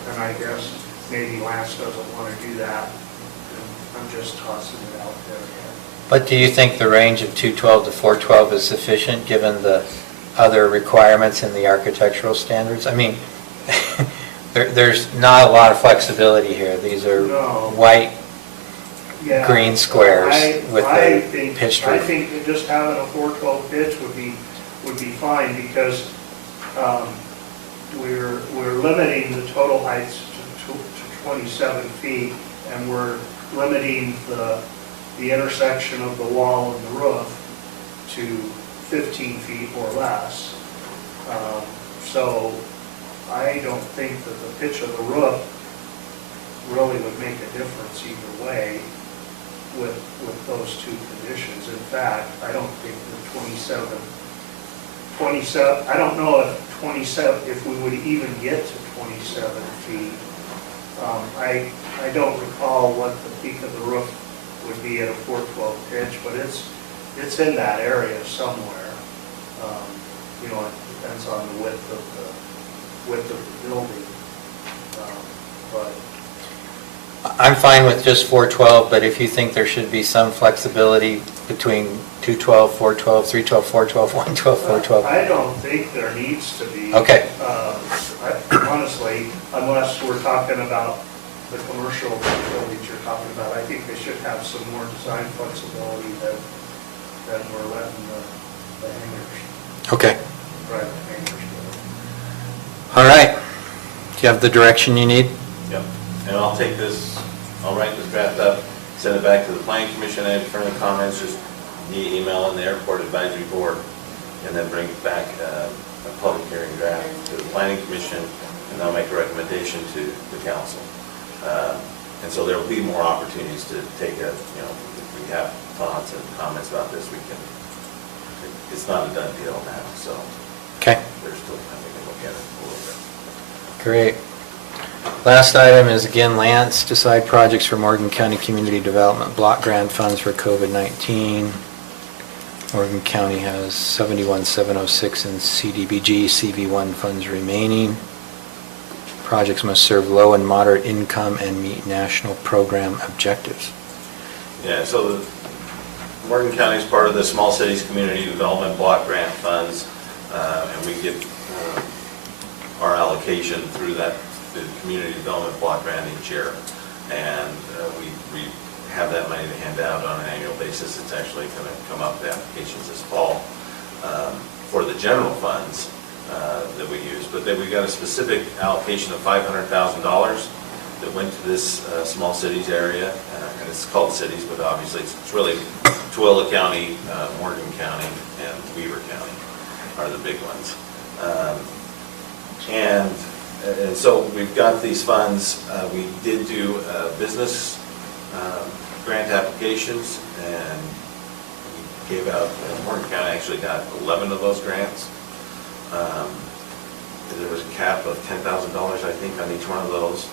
and I guess maybe Lance doesn't want to do that. I'm just tossing it out there. But do you think the range of 212 to 412 is sufficient, given the other requirements in the architectural standards? I mean, there's not a lot of flexibility here. These are white, green squares with a pitched roof. I think that just having a 412 pitch would be fine, because we're limiting the total heights to 27 feet, and we're limiting the intersection of the wall and the roof to 15 feet or less. So I don't think that the pitch of the roof really would make a difference either way with those two conditions. In fact, I don't think the 27, I don't know if we would even get to 27 feet. I don't recall what the peak of the roof would be at a 412 pitch, but it's in that area somewhere. It depends on the width of the building. But I'm fine with just 412, but if you think there should be some flexibility between 212, 412, 312, 412, 112, 412. I don't think there needs to be. Okay. Honestly, unless we're talking about the commercial buildings you're talking about, I think they should have some more design flexibility than we're letting the hangars, Okay. private hangars do. All right. Do you have the direction you need? Yep, and I'll take this, I'll write this draft up, send it back to the planning commission, and further comments, just email in the airport advisory board, and then bring back a public hearing draft to the planning commission, and they'll make a recommendation to the council. And so there will be more opportunities to take if we have thoughts and comments about this, it's not a done deal now, so. Okay. There's still time to look at it a little bit. Great. Last item is, again, Lance, decide projects for Morgan County Community Development Block Grant Funds for COVID-19. Morgan County has 71,706 in CDBG, CV1 funds remaining. Projects must serve low and moderate income and meet national program objectives. Yeah, so Morgan County is part of the Small Cities Community Development Block Grant Funds, and we get our allocation through the Community Development Block Grant each year. And we have that money to hand out on an annual basis. It's actually going to come up, the applications this fall, for the general funds that we use. But then we got a specific allocation of $500,000 that went to this small cities area, and it's called cities, but obviously it's really Tooele County, Morgan County, and Weaver County are the big ones. And so we've got these funds. We did do a business grant applications, and we gave out, Morgan County actually got 11 of those grants. There was a cap of $10,000, I think, on each one of those.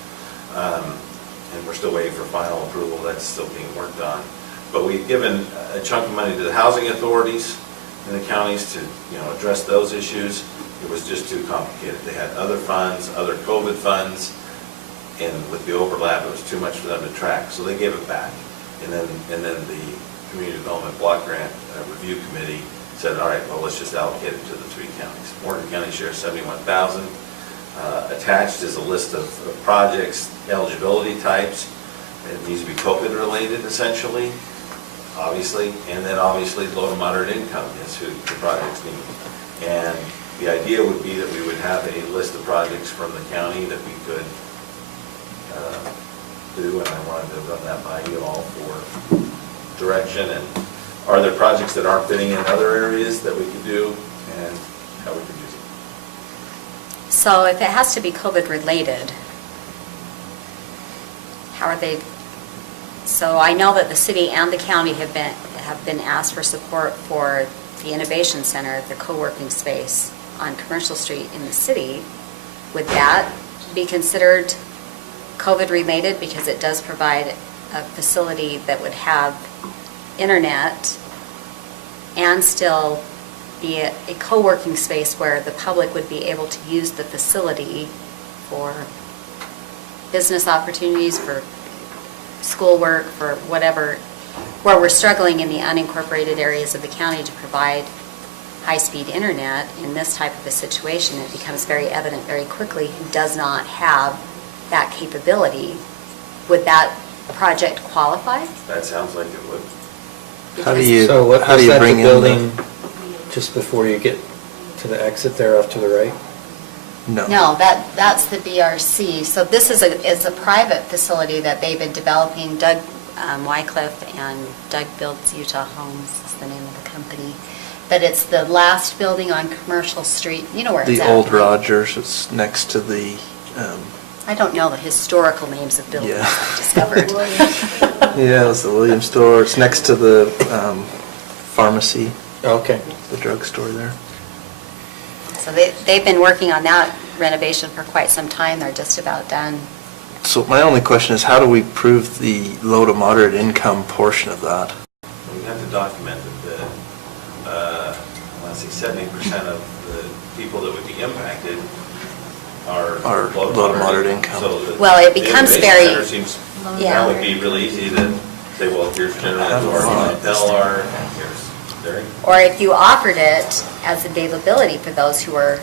And we're still waiting for final approval. That's still being worked on. But we've given a chunk of money to the housing authorities in the counties to, address those issues. It was just too complicated. They had other funds, other COVID funds, and with the overlap, it was too much for them to track. So they gave it back. And then the Community Development Block Grant Review Committee said, all right, well, let's just allocate it to the 3 counties. Morgan County shares $71,000. Attached is a list of projects, eligibility types. It needs to be COVID related, essentially, obviously, and then obviously low to moderate income is who the projects need. And the idea would be that we would have a list of projects from the county that we could do, and I wanted to run that by you all for direction. And are there projects that aren't fitting in other areas that we could do, and how we could use it? So if it has to be COVID related, how are they? So I know that the city and the county have been asked for support for the Innovation Center, the co-working space on Commercial Street in the city. Would that be considered COVID related, because it does provide a facility that would have internet and still be a co-working space where the public would be able to use the facility for business opportunities, for schoolwork, for whatever, where we're struggling in the unincorporated areas of the county to provide high-speed internet. In this type of a situation, it becomes very evident very quickly who does not have that capability. Would that project qualify? That sounds like it would. How do you, So what, how do is you that bring the in building just before you get to the exit there off to the right? No. No, that's the BRC. So this is a private facility that they've been developing. Doug Wycliffe and Doug Builds Utah Homes is the name of the company. But it's the last building on Commercial Street. You know where it's The at? old Rogers, it's next to the, I don't know the historical names of buildings Yeah. I've discovered. yeah, it's the Williams store. It's next to the pharmacy, Okay. the drugstore there. So they've been working on that renovation for quite some time. They're just about done. So my only question is, how do we prove the low to moderate income portion of that? We have to document that let's see, 70% of the people that would be impacted are Are low to moderate income. So the- Well, it the becomes Innovation very- Center seems, Yeah. that would be really easy to say, well, here's generally who our clientele are, and here's their. Or if you offered it as availability for those who are,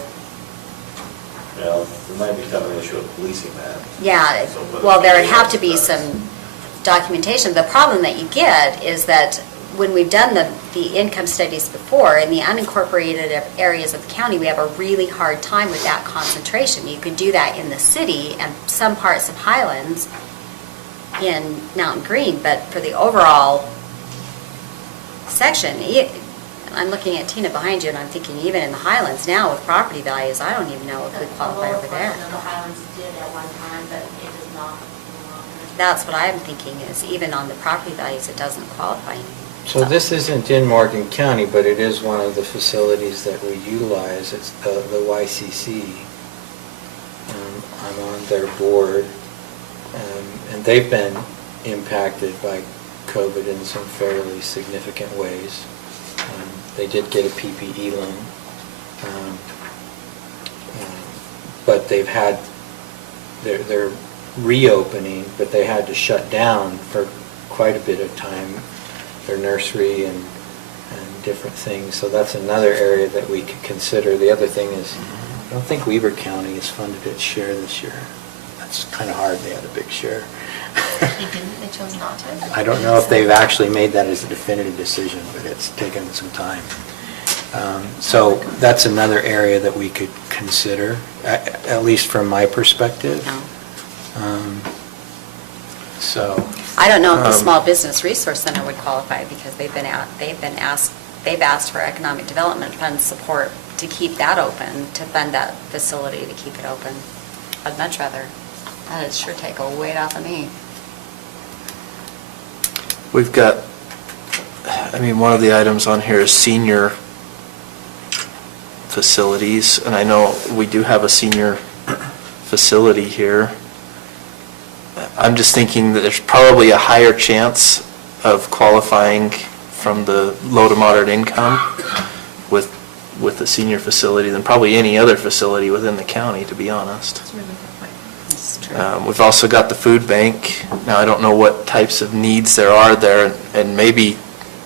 Well, there might become an issue of policing that. yeah, well, there would have to be some documentation. The problem that you get is that when we've done the income studies before, in the unincorporated areas of the county, we have a really hard time with that concentration. You could do that in the city and some parts of Highlands in Mountain Green, but for the overall section, I'm looking at Tina behind you, and I'm thinking even in the Highlands now with property values, I don't even know if we qualify over there. The lower portion of the Highlands did at one time, but it does not any longer. That's what I'm thinking, is even on the property values, it doesn't qualify. So this isn't in Morgan County, but it is one of the facilities that we utilize. It's the YCC. I'm on their board, and they've been impacted by COVID in some fairly significant ways. They did get a PPE loan, but they've had, they're reopening, but they had to shut down for quite a bit of time, their nursery and different things. So that's another area that we could consider. The other thing is, I don't think Weber County has funded its share this year. That's kind of hard, they had a big share. They didn't, they chose not to? I don't know if they've actually made that as a definitive decision, but it's taken some time. So that's another area that we could consider, at least from my perspective. No. So, I don't know if the Small Business Resource Center would qualify, because they've asked for economic development fund support to keep that open, to fund that facility to keep it open. I'd much rather, that'd sure take a weight off of me. We've got, one of the items on here is senior facilities, and I know we do have a senior facility here. I'm just thinking that there's probably a higher chance of qualifying from the low to moderate income with the senior facility than probably any other facility within the county, to be honest. That's a really good point. That's true. We've also got the food bank. Now, I don't know what types of needs there are there, and maybe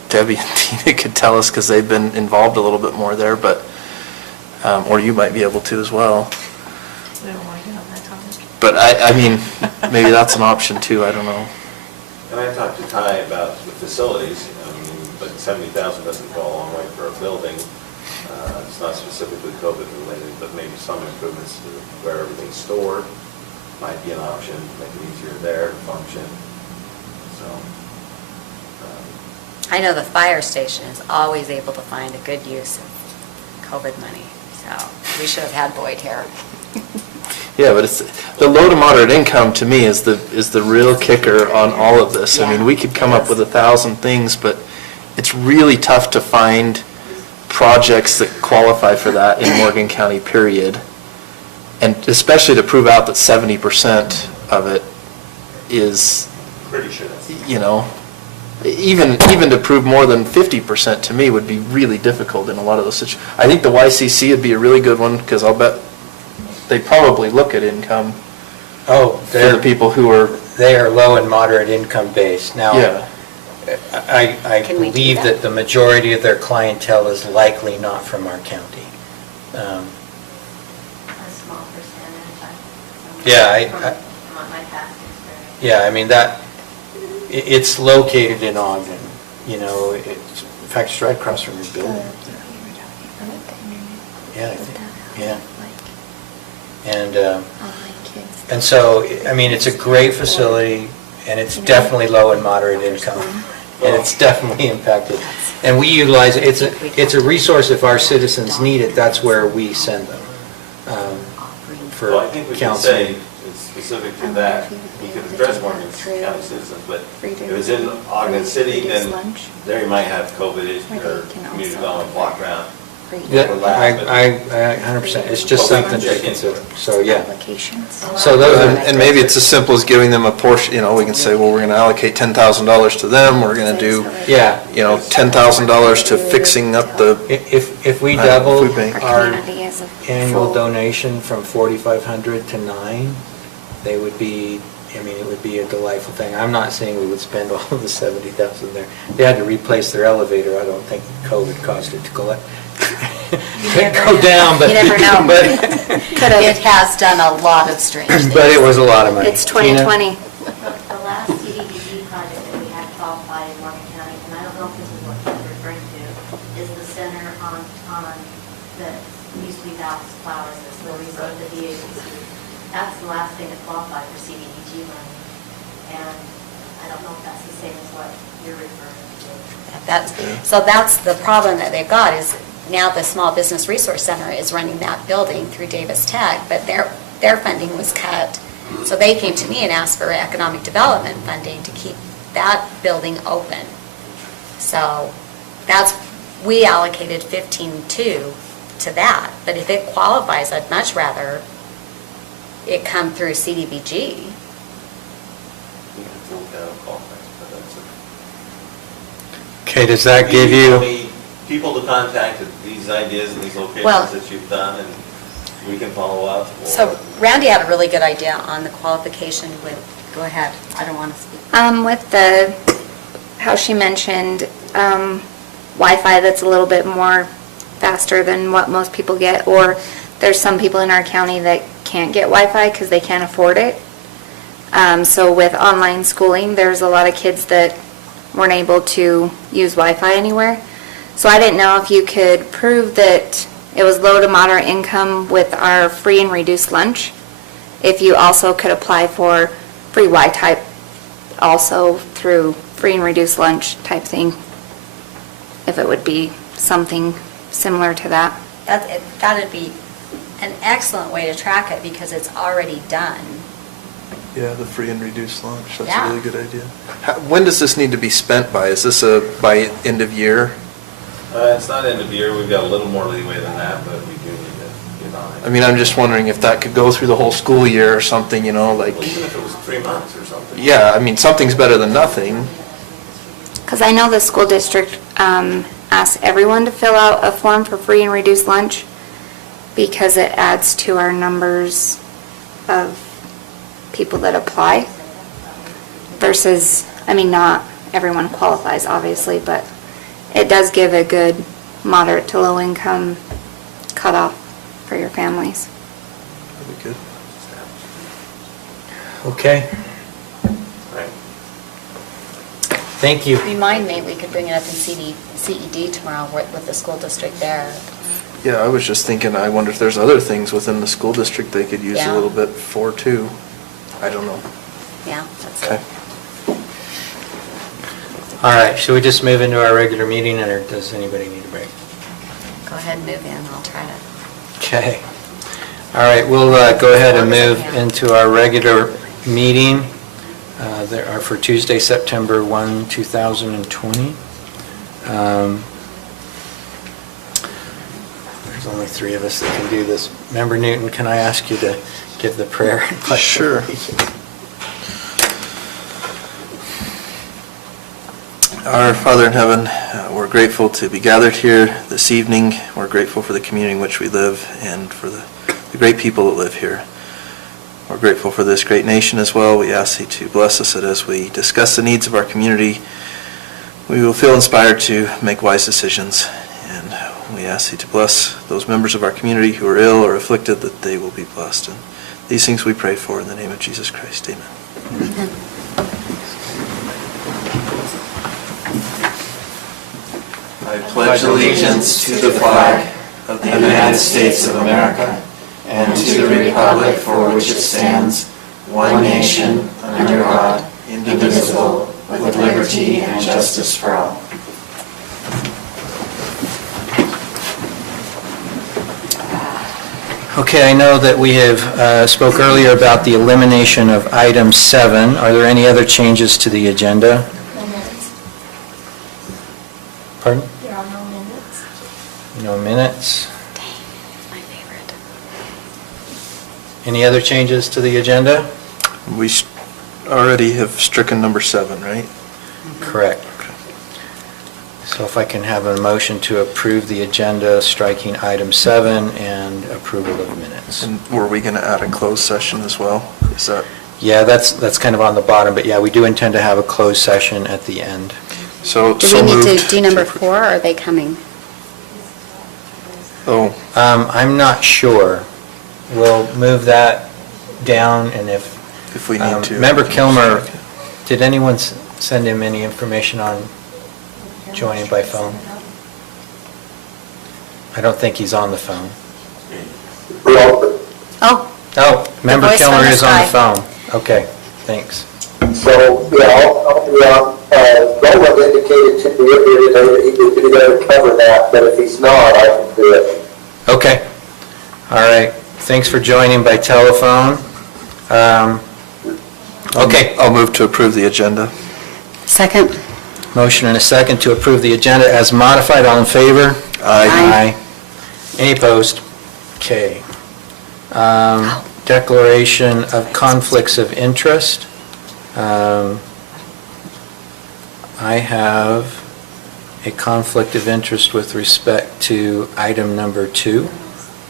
Debbie and Tina could tell us because they've been involved a little bit more there, but, or you might be able to as well. We don't want to get on that topic. But maybe that's an option too, I don't know. And I talked to Ty about the facilities, but 70,000 doesn't go a long way for a building. It's not specifically COVID related, but maybe some improvements to where everything's stored might be an option, make it easier there to function. So, I know the fire station is always able to find a good use of COVID money, so we should have had Boyd here. Yeah, but it's, the low to moderate income to me is the real kicker on all of this. I mean, we could come up with 1,000 things, but it's really tough to find projects that qualify for that in Morgan County, period. And especially to prove out that 70% of it is, pretty sure that's. even to prove more than 50% to me would be really difficult in a lot of those situations. I think the YCC would be a really good one, because I'll bet they probably look at income Oh, for the people who are, they are low and moderate income based. Now, yeah. I Can we do believe that? that the majority of their clientele is likely not from our county. A small percentage. Yeah, From my past experience. Yeah, I mean, it's located in Ogden, in fact, it's right across from your building up there. Yeah, I think, yeah. And so, it's a great facility, and it's definitely low and moderate income, and it's definitely impacted. And we utilize, it's a resource if our citizens need it, that's where we send them for Well, I think we can counseling. say, it's specific to that, we could address Morgan County citizens, but if it's in Ogden City, then there you might have COVID or community development block grant. Yeah, I 100%, it's just But we something can to check into consider, it. so, yeah. So those, and maybe it's as simple as giving them a portion, we can say, well, we're going to allocate $10,000 to them, we're going to do, Yeah. $10,000 to fixing up the, If we double food bank. our annual donation from 4,500 to 9, they would be, it would be a delightful thing. I'm not saying we would spend all of the 70,000 there. They had to replace their elevator, I don't think COVID caused it to go down, but. You never know. But It has done a lot of strange things. but it was a lot of money. It's Tina? 2020. The last CDBG project that we had qualified in Morgan County, and I don't know if this is what you're referring to, is the center on the used to be Dallas Flowers, that's where we wrote the DACC. That's the last thing that qualified for CDBG money. And I don't know if that's the same as what you're referring to. So that's the problem that they've got, is now the Small Business Resource Center is running that building through Davis Tech, but their funding was cut. So they came to me and asked for economic development funding to keep that building open. So we allocated 15.2 to that, but if it qualifies, I'd much rather it come through CDBG. Okay, does that give you? People to contact at these ideas and these locations Well- that you've done, and we can follow up. or- So Randy had a really good idea on the qualification with, go ahead, I don't want to speak. With how she mentioned Wi-Fi that's a little bit more faster than what most people get, or there's some people in our county that can't get Wi-Fi because they can't afford it. So with online schooling, there's a lot of kids that weren't able to use Wi-Fi anywhere. So I didn't know if you could prove that it was low to moderate income with our free and reduced lunch, if you also could apply for free Wi-Fi also through free and reduced lunch type thing, if it would be something similar to that. That'd be an excellent way to track it because it's already done. Yeah, the free and reduced lunch, that's Yeah. a really good idea. When does this need to be spent by? Is this by end of year? It's not end of year, we've got a little more leeway than that, but we do need to get on it. I mean, I'm just wondering if that could go through the whole school year or something, you know, like, Well, even if it was 3 months or something. yeah, I mean, something's better than nothing. Because I know the school district asks everyone to fill out a form for free and reduced lunch because it adds to our numbers of people that apply versus, I mean, not everyone qualifies, obviously, but it does give a good moderate to low income cutoff for your families. That'd be good. Okay, Right. thank you. Remind me, we could bring it up in CED tomorrow with the school district there. Yeah, I was just thinking, I wonder if there's other things within the school district they could use a Yeah. little bit for too. I don't know. Yeah, that's Okay. it. All right, should we just move into our regular meeting, or does anybody need a break? Go ahead and move in, I'll try to. Okay. All right, we'll go ahead and move into our regular meeting. There are for Tuesday, September 1, 2020. There's only 3 of us that can do this. Member Newton, can I ask you to give the prayer? and pledge of Sure. allegiance? Our Father in heaven, we're grateful to be gathered here this evening. We're grateful for the community in which we live and for the great people that live here. We're grateful for this great nation as well. We ask Thee to bless us that as we discuss the needs of our community, we will feel inspired to make wise decisions. And we ask Thee to bless those members of our community who are ill or afflicted, that they will be blessed. And these things we pray for in the name of Jesus Christ. Amen. I pledge allegiance to the flag of the United States of America and to the republic for which it stands, one nation, under God, indivisible, with liberty and justice for all. Okay, I know that we have spoke earlier about the elimination of item 7. Are there any other changes to the agenda? No minutes. Pardon? There are no minutes. No minutes. My favorite. Any other changes to the agenda? We already have stricken number 7, right? Correct. So if I can have a motion to approve the agenda, striking item 7 and approval of minutes. And were we going to add a closed session as well? Is that? Yeah, that's kind of on the bottom, but yeah, we do intend to have a closed session at the end. So Do we need to moved do number approve. 4, or are they coming? Oh, I'm not sure. We'll move that down, and if we need to. Member Kilmer, did anyone send him any information on joining by phone? I don't think he's on the phone. Oh, Oh, Member voice from Kilmer the is on the sky. phone. Okay, thanks. So, yeah, Roland indicated to me earlier today that he would be there to cover that, but if he's not, I can do it. Okay, all right. Thanks for joining by telephone. Okay. I'll move to approve the agenda. second. Motion and a second to approve the agenda as modified. All in favor? Aye. Any opposed? Okay. Declaration of conflicts of interest. I have a conflict of interest with respect to item number 2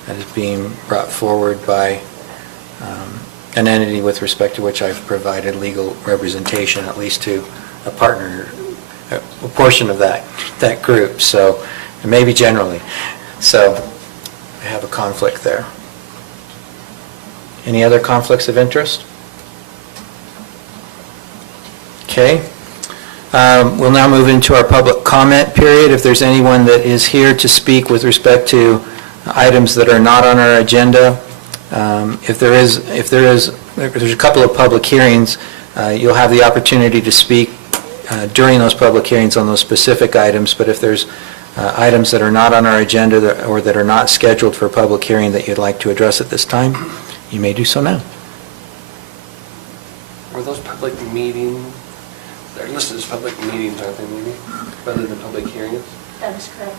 that is being brought forward by an entity with respect to which I've provided legal representation, at least to a partner, a portion of that group, so, and maybe generally. So I have a conflict there. Any other conflicts of interest? Okay. We'll now move into our public comment period. If there's anyone that is here to speak with respect to items that are not on our agenda, there's a couple of public hearings, you'll have the opportunity to speak during those public hearings on those specific items, but if there's items that are not on our agenda or that are not scheduled for public hearing that you'd like to address at this time, you may do so now. Were those public meetings? They're listed as public meetings, aren't they, maybe, rather than public hearings? That is correct.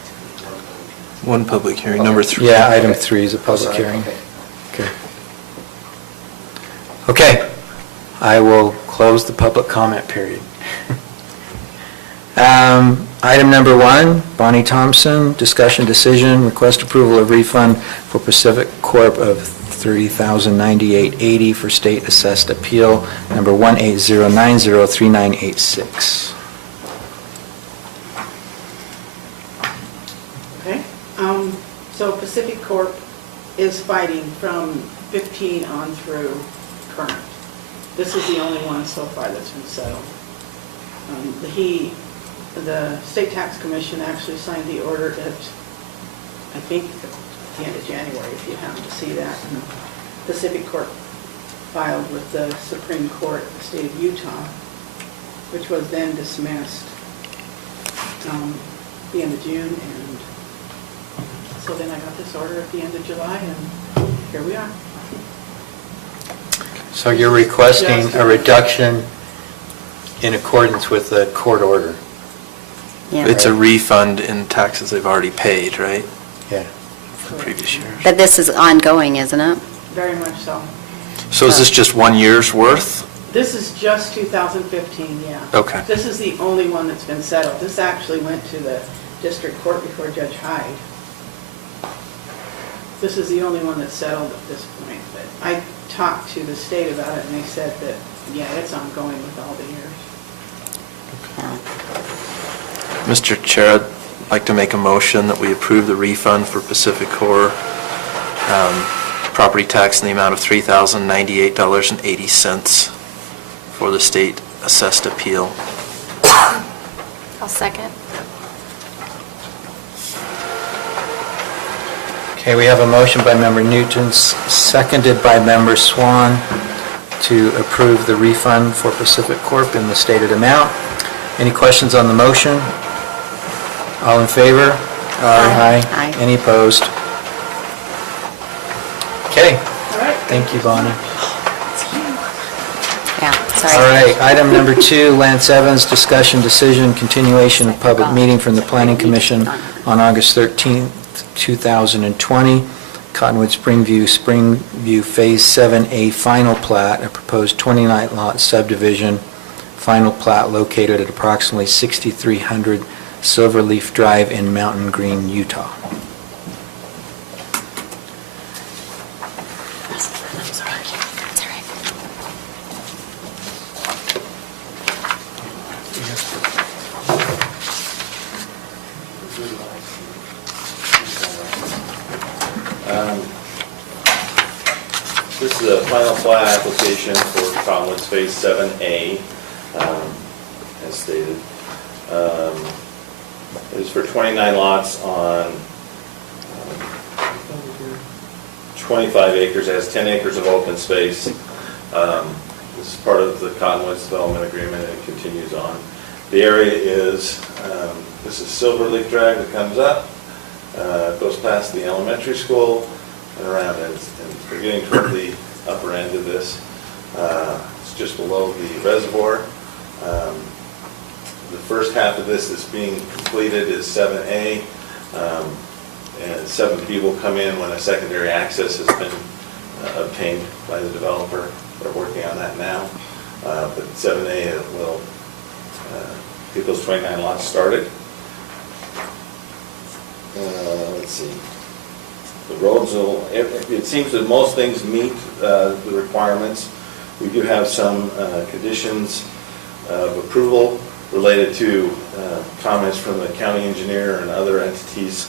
One public hearing, number 3. Yeah, item 3 is a public Sorry, hearing. okay. Okay. Okay, I will close the public comment period. Item number 1, Bonnie Thompson, discussion decision, request approval of refund for Pacific Corp. of $30,098.80 for state assessed appeal number 180903986. Okay, so Pacific Corp is fighting from 15 on through current. This is the only one so far that's been settled. The State Tax Commission actually signed the order at, I think, the end of January, if you happen to see that. And Pacific Corp filed with the Supreme Court of the state of Utah, which was then dismissed the end of June, and so then I got this order at the end of July, and here we are. So you're requesting a reduction in accordance with the court order? Yeah. It's a refund in taxes they've already paid, right? Yeah. For previous years. But this is ongoing, isn't it? Very much so. So is this just 1 year's worth? This is just 2015, yeah. Okay. This is the only one that's been settled. This actually went to the district court before Judge Hyde. This is the only one that's settled at this point, but I talked to the state about it, and they said that, yeah, it's ongoing with all the years. Mr. Chair, I'd like to make a motion that we approve the refund for Pacific Corp. Property tax in the amount of $3,098.80 for the state assessed appeal. I'll second. Okay, we have a motion by Member Newton, seconded by Member Swan, to approve the refund for Pacific Corp. in the stated amount. Any questions on the motion? All in favor? Aye. Aye. Any opposed? Okay, All right. thank you, Bonnie. Yeah, sorry. All right, item number 2, Lance Evans, discussion decision, continuation of public meeting from the Planning Commission on August 13th, 2020. Cottonwood Springview Phase 7A final plat, a proposed 29-lot subdivision, final plat located at approximately 6300 Silverleaf Drive in Mountain Green, Utah. I'm sorry. That's all right. This is a final plat application for Cottonwoods Phase 7A, as stated. It is for 29 lots on 25 acres. It has 10 acres of open space. This is part of the Cottonwoods Development Agreement, and it continues on. The area is, this is Silverleaf Drive that comes up, goes past the elementary school, and around it. And we're getting toward the upper end of this. It's just below the reservoir. The first half of this that's being completed is 7A, and 7B will come in when a secondary access has been obtained by the developer. They're working on that now. But 7A will get those 29 lots started. Let's see. The roads will, it seems that most things meet the requirements. We do have some conditions of approval related to comments from the county engineer and other entities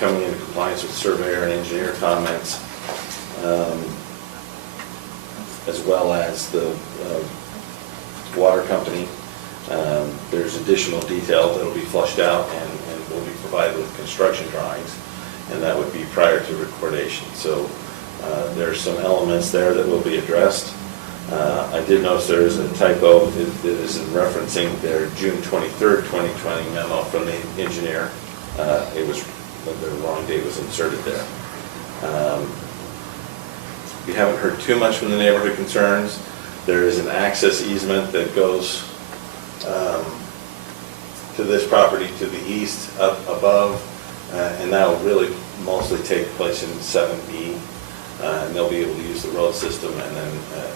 coming into compliance with surveyor and engineer comments, as well as the water company. There's additional detail that will be flushed out and will be provided with construction drawings, and that would be prior to recordation. So there's some elements there that will be addressed. I did notice there is a typo that is in referencing their June 23rd, 2020 memo from the engineer. It was, the wrong date was inserted there. We haven't heard too much from the neighborhood concerns. There is an access easement that goes to this property to the east, up above, and that will really mostly take place in 7B. And they'll be able to use the road system, and then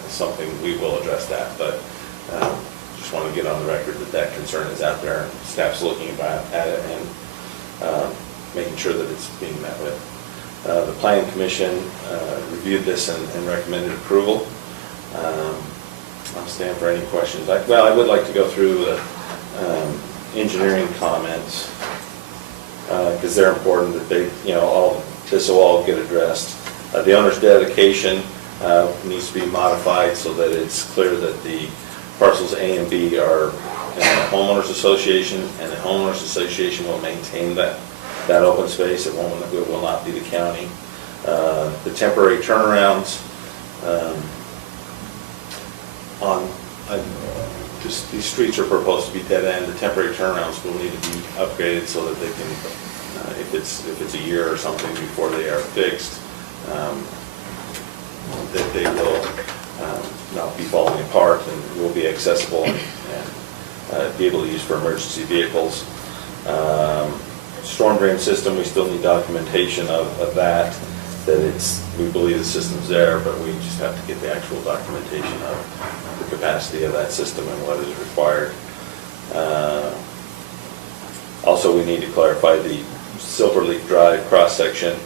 something, we will address that. But just want to get on the record that that concern is out there. Staff's looking at it and making sure that it's being met with. The Planning Commission reviewed this and recommended approval. I'll stand for any questions. Well, I would like to go through the engineering comments because they're important that they, this will all get addressed. The owner's dedication needs to be modified so that it's clear that the parcels A and B are in the homeowners association, and the homeowners association will maintain that open space. It will not be the county. The temporary turnarounds these streets are proposed to be dead end. The temporary turnarounds will need to be upgraded so that they can, if it's a year or something before they are fixed, that they will not be falling apart and will be accessible and be able to use for emergency vehicles. Storm drain system, we still need documentation of that we believe the system's there, but we just have to get the actual documentation of the capacity of that system and what is required. Also, we need to clarify the Silverleaf Drive cross-section.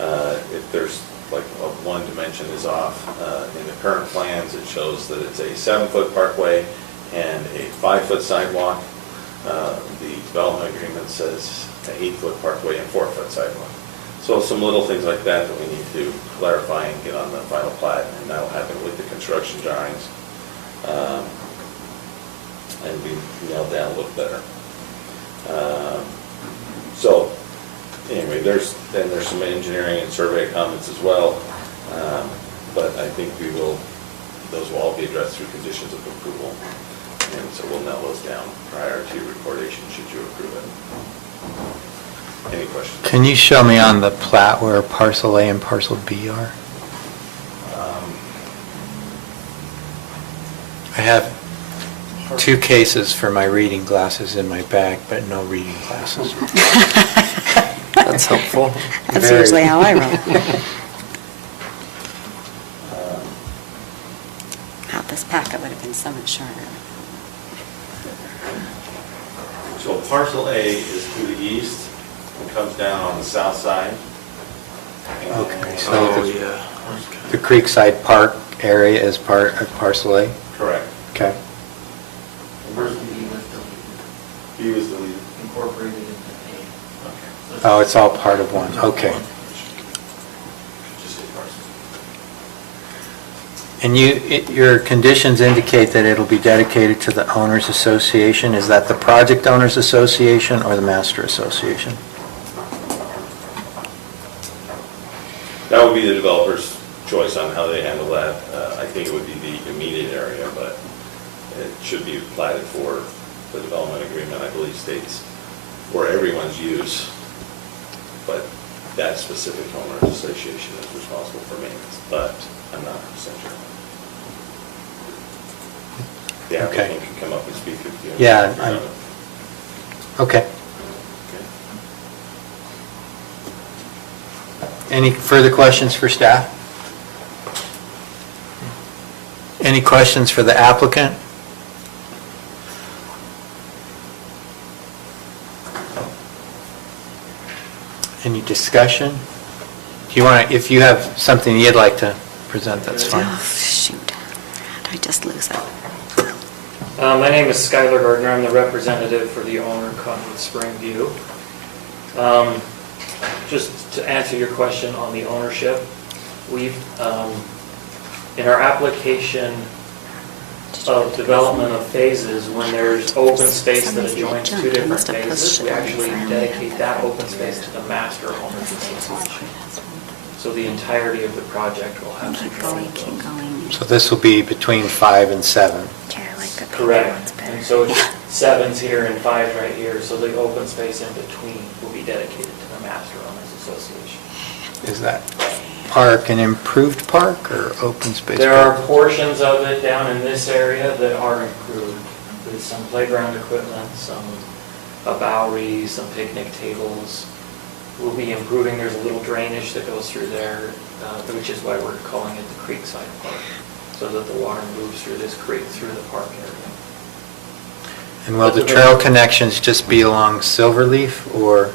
If there's like one dimension is off, in the current plans, it shows that it's a 7-foot parkway and a 5-foot sidewalk. The development agreement says an 8-foot parkway and 4-foot sidewalk. So some little things like that we need to clarify and get on the final plat, and that'll happen with the construction drawings. And be nailed down a little better. So anyway, there's some engineering and survey comments as well, but I think those will all be addressed through conditions of approval, and so we'll nail those down prior to recordation should you approve it. Any questions? Can you show me on the plat where parcel A and parcel B are? I have 2 cases for my reading glasses in my bag, but no reading glasses. That's helpful. That's usually how I roll. Wow, this packet would have been so much shorter. So parcel A is to the east and comes down on the south side. Okay, so the Creekside Park area is part of parcel A? Correct. Okay. Where's B was deleted? B was deleted. Incorporated into A. Okay. Oh, it's all part of one, okay. Just a parcel. And your conditions indicate that it'll be dedicated to the owners association. Is that the project owners association or the master association? That would be the developer's choice on how they handle that. I think it would be the immediate area, but it should be platted for the development agreement, I believe states, for everyone's use. But that specific homeowners association is responsible for maintenance, but I'm not 100% sure. The applicant can come up and speak with you. Yeah. Okay. Any further questions for staff? Any questions for the applicant? Any discussion? Do you want to, if you have something you'd like to present, that's fine. Oh, shoot. Did I just lose it? My name is Skylar Gardner. I'm the representative for the owner, Cottonwood Springview. Just to answer your question on the ownership, we've, in our application of development of phases, when there's open space that adjoins 2 different phases, we actually dedicate that open space to the master owners association. So the entirety of the project will have control of those. So this will be between 5 and 7? Correct. And so 7's here and 5's right here, so the open space in between will be dedicated to the master owners association. Is that park an improved park or open space? There are park? portions of it down in this area that are improved. There's some playground equipment, a Bowery, some picnic tables. We'll be improving, there's a little drainage that goes through there, which is why we're calling it the Creekside Park, so that the water moves through this creek through the park area. And will the trail connections just be along Silverleaf or?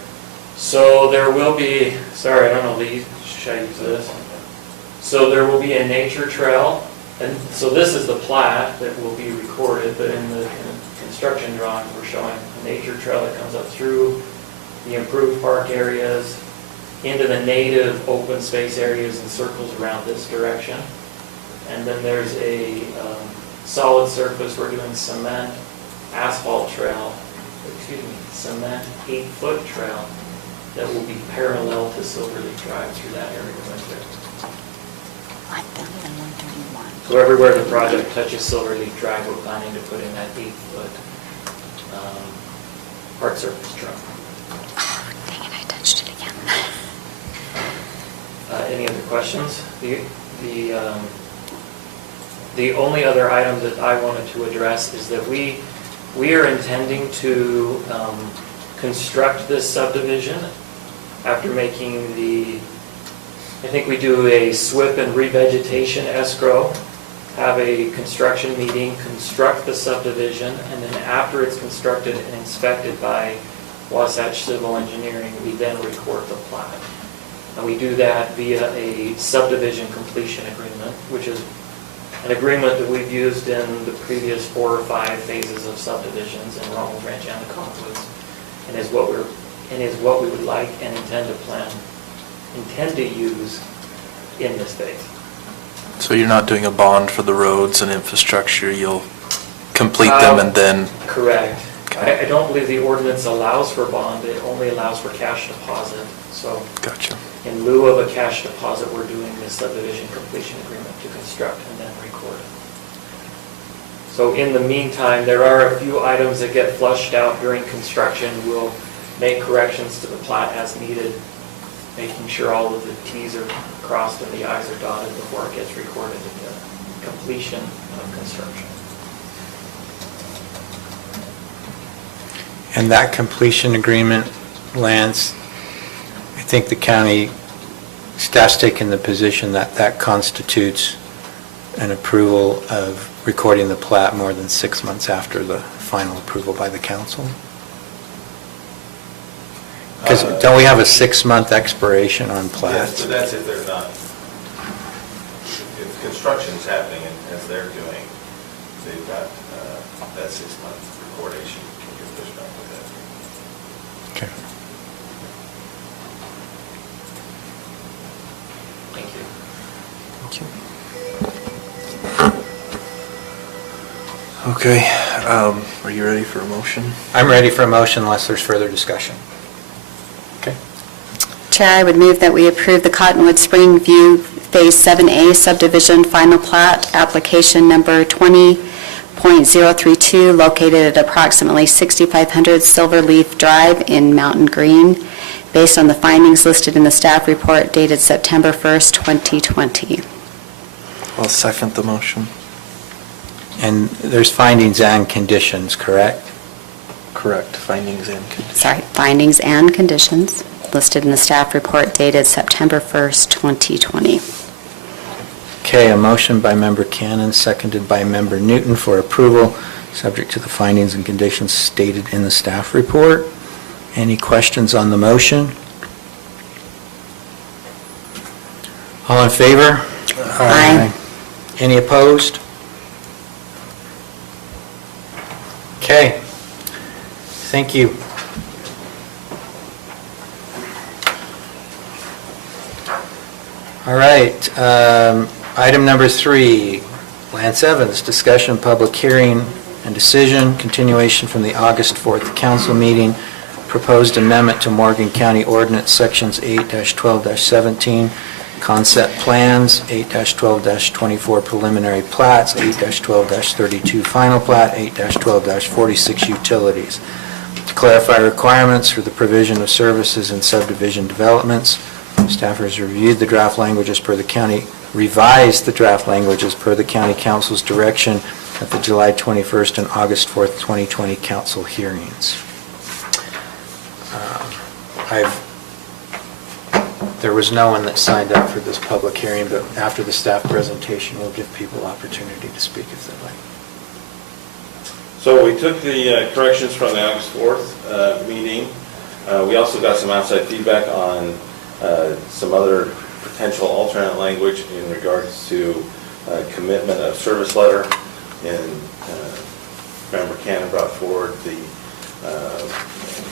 So there will be, sorry, I don't know, Lee, should I use this? So there will be a nature trail, and so this is the plat that will be recorded, but in the construction drawings, we're showing a nature trail that comes up through the improved park areas, into the native open space areas and circles around this direction. And then there's a solid surface, we're doing cement asphalt trail, cement 8-foot trail that will be parallel to Silverleaf Drive through that area right there. So everywhere the project touches Silverleaf Drive, we're planning to put in that 8-foot hard surface trail. Dang it, I touched it again. Any other questions? The only other item that I wanted to address is that we are intending to construct this subdivision after making I think we do a SWIP and revegetation escrow, have a construction meeting, construct the subdivision, and then after it's constructed and inspected by Wasatch Civil Engineering, we then record the plat. And we do that via a subdivision completion agreement, which is an agreement that we've used in the previous 4 or 5 phases of subdivisions in Ronald Ranch and the Cottonwoods, and is what we would like and intend to use in this phase. So you're not doing a bond for the roads and infrastructure, you'll complete them and then? Correct. I don't believe the ordinance allows for bond, it only allows for cash deposit. So Gotcha. in lieu of a cash deposit, we're doing this subdivision completion agreement to construct and then record it. So in the meantime, there are a few items that get flushed out during construction. We'll make corrections to the plat as needed, making sure all of the Ts are crossed and the Is are dotted before it gets recorded at the completion of construction. And that completion agreement, Lance, I think the county staff's taken the position that that constitutes an approval of recording the plat more than 6 months after the final approval by the council? Because don't we have a 6-month expiration on plats? Yes, but that's if they're not, if construction's happening and as they're doing, they've got that 6-month recordation can get pushed back with that. Okay. Thank you. Okay, are you ready for a motion? I'm ready for a motion unless there's further discussion. Okay. Chair, I would move that we approve the Cottonwood Springview Phase 7A subdivision final plat, application number 20.032, located at approximately 6500 Silverleaf Drive in Mountain Green, based on the findings listed in the staff report dated September 1st, 2020. I'll second the motion. And there's findings and conditions, correct? Correct, findings and conditions. Sorry, findings and conditions listed in the staff report dated September 1st, 2020. Okay, a motion by Member Cannon, seconded by Member Newton for approval, subject to the findings and conditions stated in the staff report. Any questions on the motion? All in favor? Aye. Any opposed? Okay. Thank you. All right, item number 3, Lance Evans, discussion, public hearing, and decision, continuation from the August 4th council meeting, proposed amendment to Morgan County Ordinance Sections 8-12-17, concept plans, 8-12-24 preliminary plats, 8-12-32 final plat, 8-12-46 utilities. To clarify requirements for the provision of services in subdivision developments, Staff has reviewed the draft languages per the county, revised the draft languages per the county council's direction at the July 21st and August 4th, 2020 council hearings. There was no one that signed up for this public hearing, but after the staff presentation, we'll give people opportunity to speak if they'd like. So we took the corrections from the August 4th meeting. We also got some outside feedback on some other potential alternate language in regards to commitment of service letter. And Member Cannon brought forward the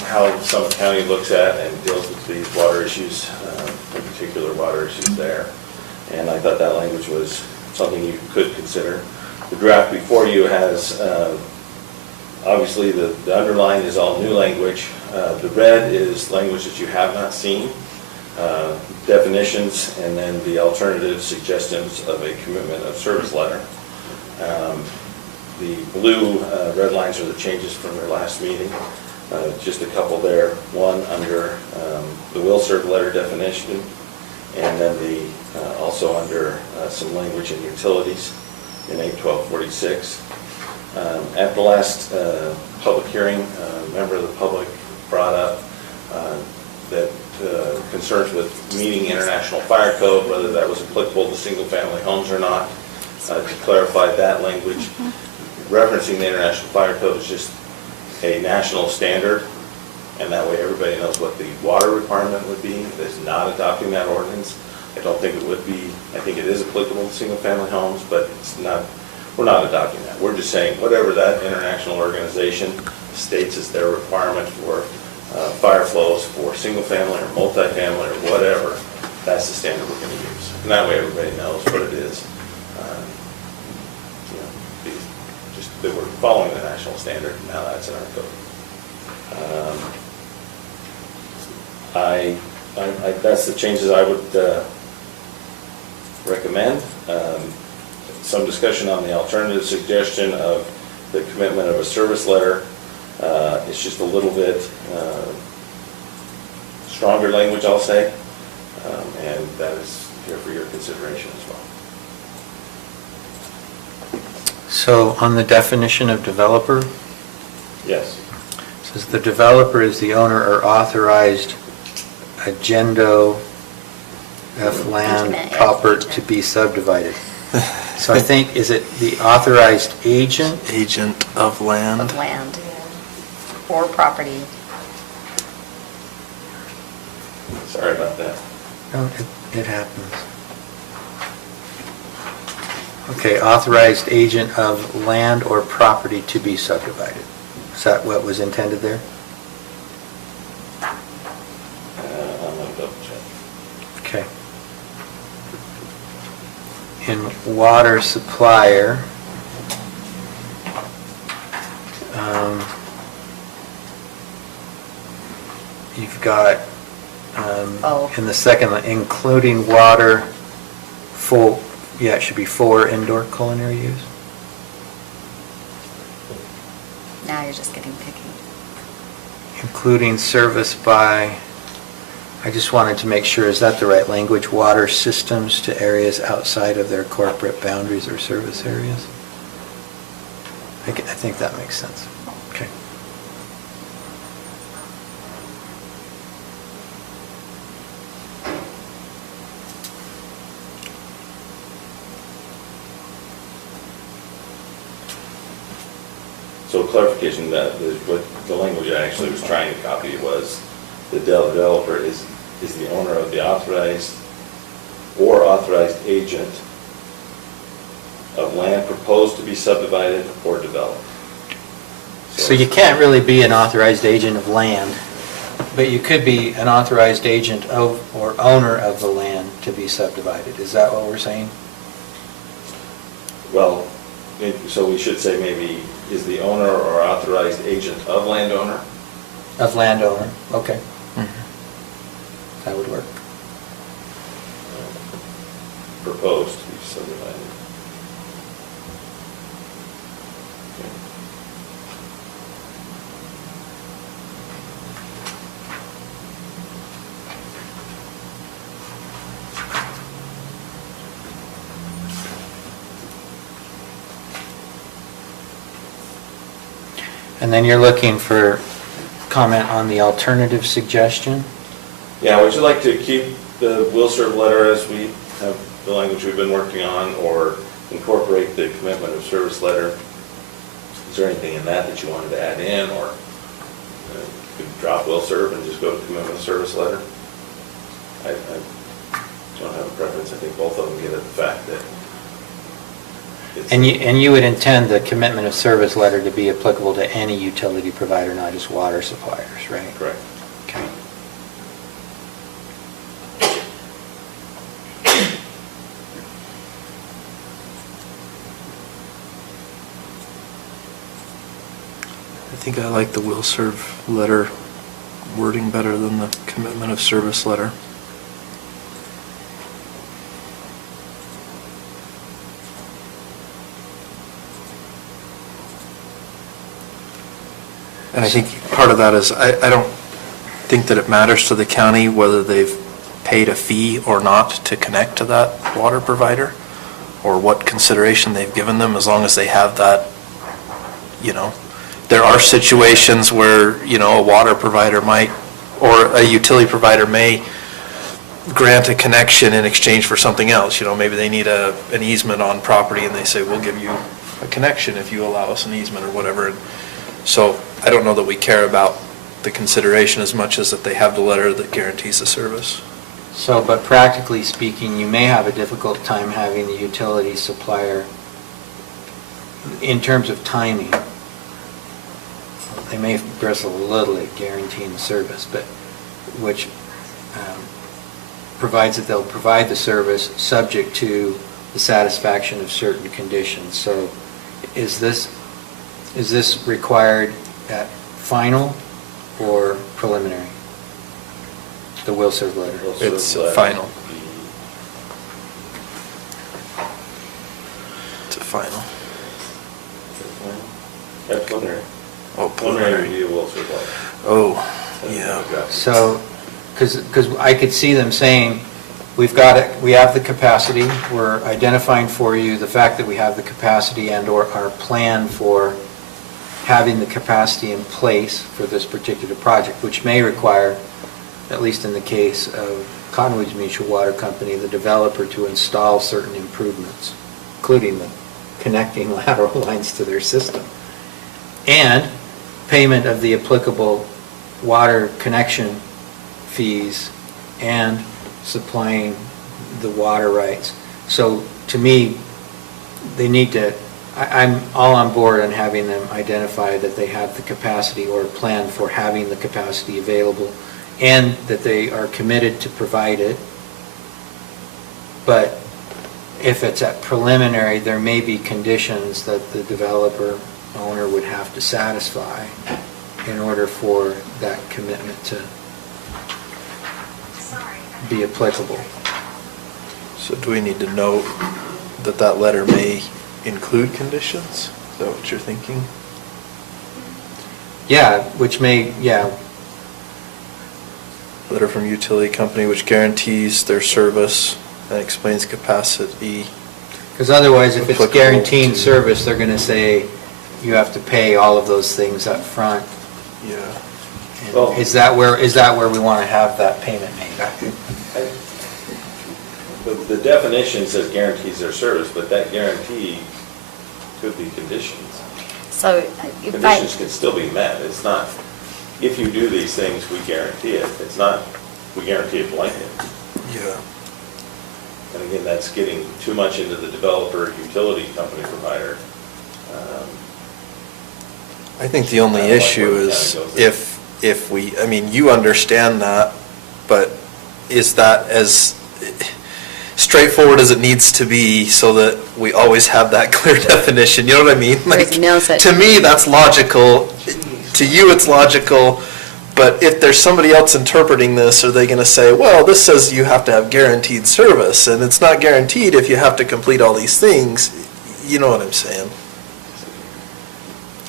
how Summit County looks at and deals with these water issues, in particular water issues there. And I thought that language was something you could consider. The draft before you has, obviously the underline is all new language. The red is language that you have not seen, definitions, and then the alternative suggestions of a commitment of service letter. The blue red lines are the changes from their last meeting. Just a couple there. One under the will serve letter definition, and then also under some language in utilities in 81246. At the last public hearing, a member of the public brought up that concerns with meeting international fire code, whether that was applicable to single-family homes or not. To clarify that language, referencing the international fire code is just a national standard, and that way everybody knows what the water requirement would be. It's not adopting that ordinance. I don't think it would be. I think it is applicable to single-family homes, but it's not. We're not adopting that. We're just saying whatever that international organization states is their requirement for fire flows for single-family or multifamily or whatever, that's the standard we're going to use. And that way everybody knows what it is. Just that we're following the national standard. Now that's in our code. That's the changes I would recommend. Some discussion on the alternative suggestion of the commitment of a service letter. It's just a little bit stronger language, I'll say, and that is here for your consideration as well. So on the definition of developer, Yes. it says the developer is the owner or authorized agendo of land Agent. proper to be subdivided. So I think, is it the authorized agent? Agent of land. Of land or property. Sorry about that. No, it happens. Okay, authorized agent of land or property to be subdivided. Is that what was intended there? I'm going to double check. Okay. In water supplier, you've got, in the second line, including water, it should be for indoor culinary use. Now you're just getting picky. Including service by, I just wanted to make sure, is that the right language? Water systems to areas outside of their corporate boundaries or service areas? I think that makes sense. Okay. So clarification, that what the language I actually was trying to copy was the developer is the owner of the authorized or authorized agent of land proposed to be subdivided or developed. So you can't really be an authorized agent of land, but you could be an authorized agent of or owner of the land to be subdivided. Is that what we're saying? Well, so we should say maybe is the owner or authorized agent of landowner. Of landowner, okay. That would work. Proposed to be subdivided. And then you're looking for comment on the alternative suggestion? Yeah, would you like to keep the will serve letter as we have the language we've been working on, or incorporate the commitment of service letter? Is there anything in that that you wanted to add in, or you could drop will serve and just go to commitment of service letter? I don't have a preference. I think both of them get at the fact that it's... And you would intend the commitment of service letter to be applicable to any utility provider, not just water suppliers, right? Correct. Okay. I think I like the will serve letter wording better than the commitment of service letter. And I think part of that is, I don't think that it matters to the county whether they've paid a fee or not to connect to that water provider, or what consideration they've given them, as long as they have that, you know. There are situations where, you know, a water provider might, or a utility provider may grant a connection in exchange for something else. You know, maybe they need an easement on property, and they say, we'll give you a connection if you allow us an easement or whatever. And so I don't know that we care about the consideration as much as that they have the letter that guarantees the service. So, but practically speaking, you may have a difficult time having the utility supplier, in terms of timing, they may bristle a little at guaranteeing the service, but which provides that they'll provide the service subject to the satisfaction of certain conditions. So is this required at final or preliminary? The will serve letter? It's final. It's a final. At preliminary. Oh, Preliminary review will serve letter. Oh, yeah. So, because I could see them saying, we've got it, we have the capacity, we're identifying for you the fact that we have the capacity and/or our plan for having the capacity in place for this particular project, which may require, at least in the case of Cottonwoods Mutual Water Company, the developer to install certain improvements, including the connecting lateral lines to their system, and payment of the applicable water connection fees and supplying the water rights. So to me, they need to, I'm all on board on having them identify that they have the capacity or plan for having the capacity available, and that they are committed to provide it. But if it's at preliminary, there may be conditions that the developer owner would have to satisfy in order for that commitment to be applicable. So do we need to note that that letter may include conditions? Is that what you're thinking? Yeah, which may, yeah. Letter from utility company which guarantees their service and explains capacity. Because otherwise, if it's applicable guaranteeing to- service, they're going to say you have to pay all of those things up front. Yeah. And Well- is that where we want to have that payment made? The definition says guarantees their service, but that guarantee could be conditions. So if Conditions can still be met. It's not, if you do these things, we guarantee it. It's not, we guarantee it blanket. Yeah. And again, that's getting too much into the developer, utility company provider. I think the only I don't like issue where the is county goes if we, I mean, you understand that, but is that as straightforward as it needs to be so that we always have that clear definition? You know what I mean? Rick knows it. To me, that's logical. To you, it's logical. But if there's somebody else interpreting this, are they going to say, well, this says you have to have guaranteed service, and it's not guaranteed if you have to complete all these things? You know what I'm saying?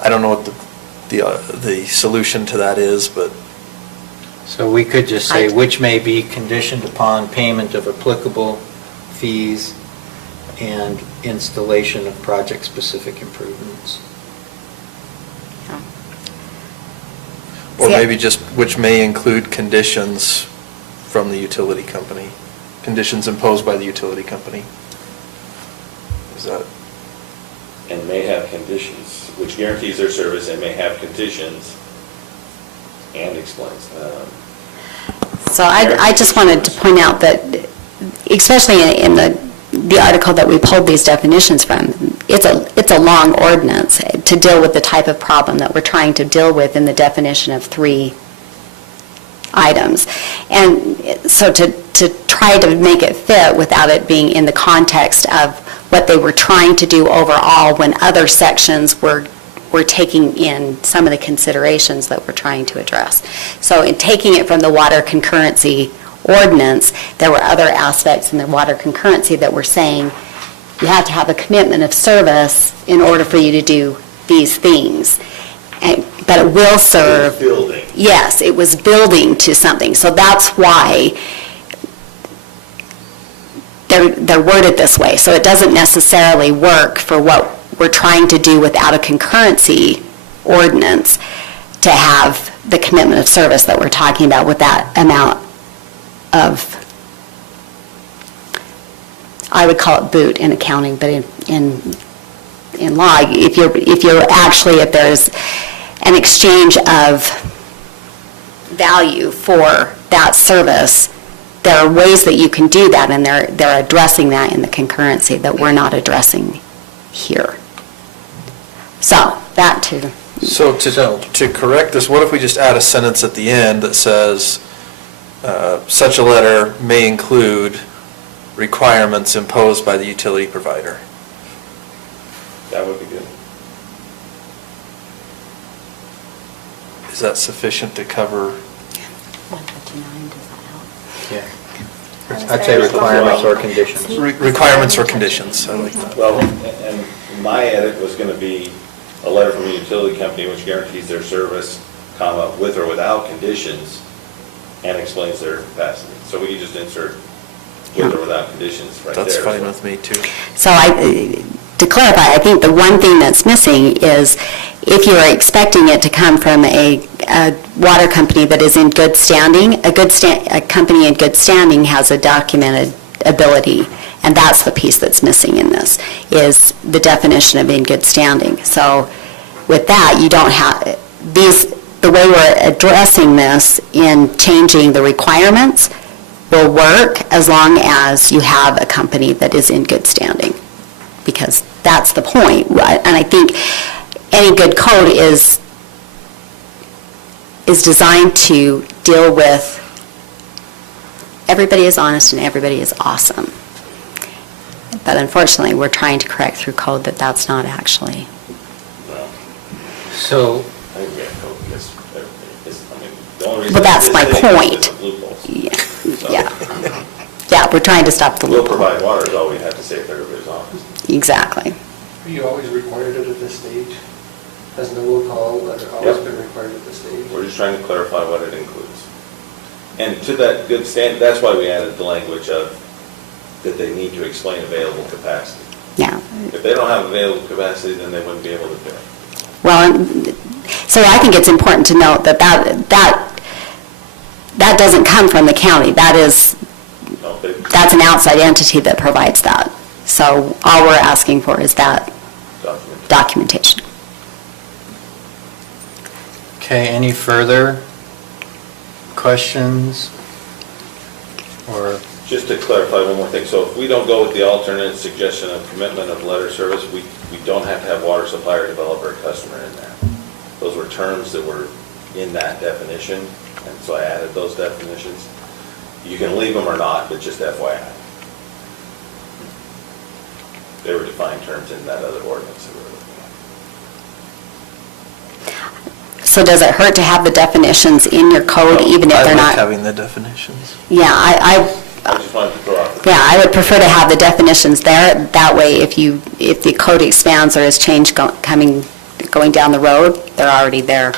I don't know what the solution to that is, but So we could just say, which may be conditioned upon payment of applicable fees and installation of project-specific improvements. Or See, maybe just, which may include conditions from the utility company, conditions imposed by the utility company. Is that? And may have conditions, which guarantees their service and may have conditions and explains. So I just wanted to point out that, especially in the article that we pulled these definitions from, it's a long ordinance to deal with the type of problem that we're trying to deal with in the definition of 3 items. And so to try to make it fit without it being in the context of what they were trying to do overall when other sections were taking in some of the considerations that we're trying to address. So in taking it from the water concurrency ordinance, there were other aspects in the water concurrency that were saying you have to have a commitment of service in order for you to do these things. But it will serve. It was building. Yes, it was building to something. So that's why they're worded this way. So it doesn't necessarily work for what we're trying to do without a concurrency ordinance to have the commitment of service that we're talking about with that amount of, I would call it boot in accounting, but in law, if there's an exchange of value for that service, there are ways that you can do that, and they're addressing that in the concurrency that we're not addressing here. So, that too. So to correct this, what if we just add a sentence at the end that says, such a letter may include requirements imposed by the utility provider? That would be good. Is that sufficient to cover? 159, does that help? Yeah. I'd say requirements or conditions. Requirements or conditions, I like that. Well, and my edit was going to be a letter from a utility company which guarantees their service, comma, with or without conditions, and explains their capacity. So we can just insert with or without conditions right there. That's fine with me, too. So to clarify, I think the one thing that's missing is if you're expecting it to come from a water company that is in good standing, a company in good standing has a documented ability, and that's the piece that's missing in this, is the definition of in good standing. So with that, you don't have, the way we're addressing this in changing the requirements will work as long as you have a company that is in good standing, because that's the point, right? And I think any good code is designed to deal with everybody is honest and everybody is awesome. But unfortunately, we're trying to correct through code that that's not actually. So, I think we have code because the only reason. Well, that's my it's point. the loopholes. Yeah. Yeah, we're trying to stop the We'll loophole. provide water is all we have to say if everybody's honest. Exactly. Are you always required it at this stage? Has no will call letter always Yep. been required at this stage? We're just trying to clarify what it includes. And to that good stand, that's why we added the language of that they need to explain available capacity. Yeah. If they don't have available capacity, then they wouldn't be able to do it. Well, so I think it's important to note that doesn't come from the county. That's an outside entity that provides that. So all we're asking for is that documentation. okay, any further questions? Or, Just to clarify one more thing, so if we don't go with the alternate suggestion of commitment of letter service, we don't have to have water supplier, developer, or customer in there. Those were terms that were in that definition, and so I added those definitions. You can leave them or not, but just FYI. They were defined terms in that other ordinance that we were looking at. So does it hurt to have the definitions in your code, even if I they're like not? having the definitions. Yeah, I just wanted to throw out. I would prefer to have the definitions there. That way, if the code expands or is changed going down the road, they're already there.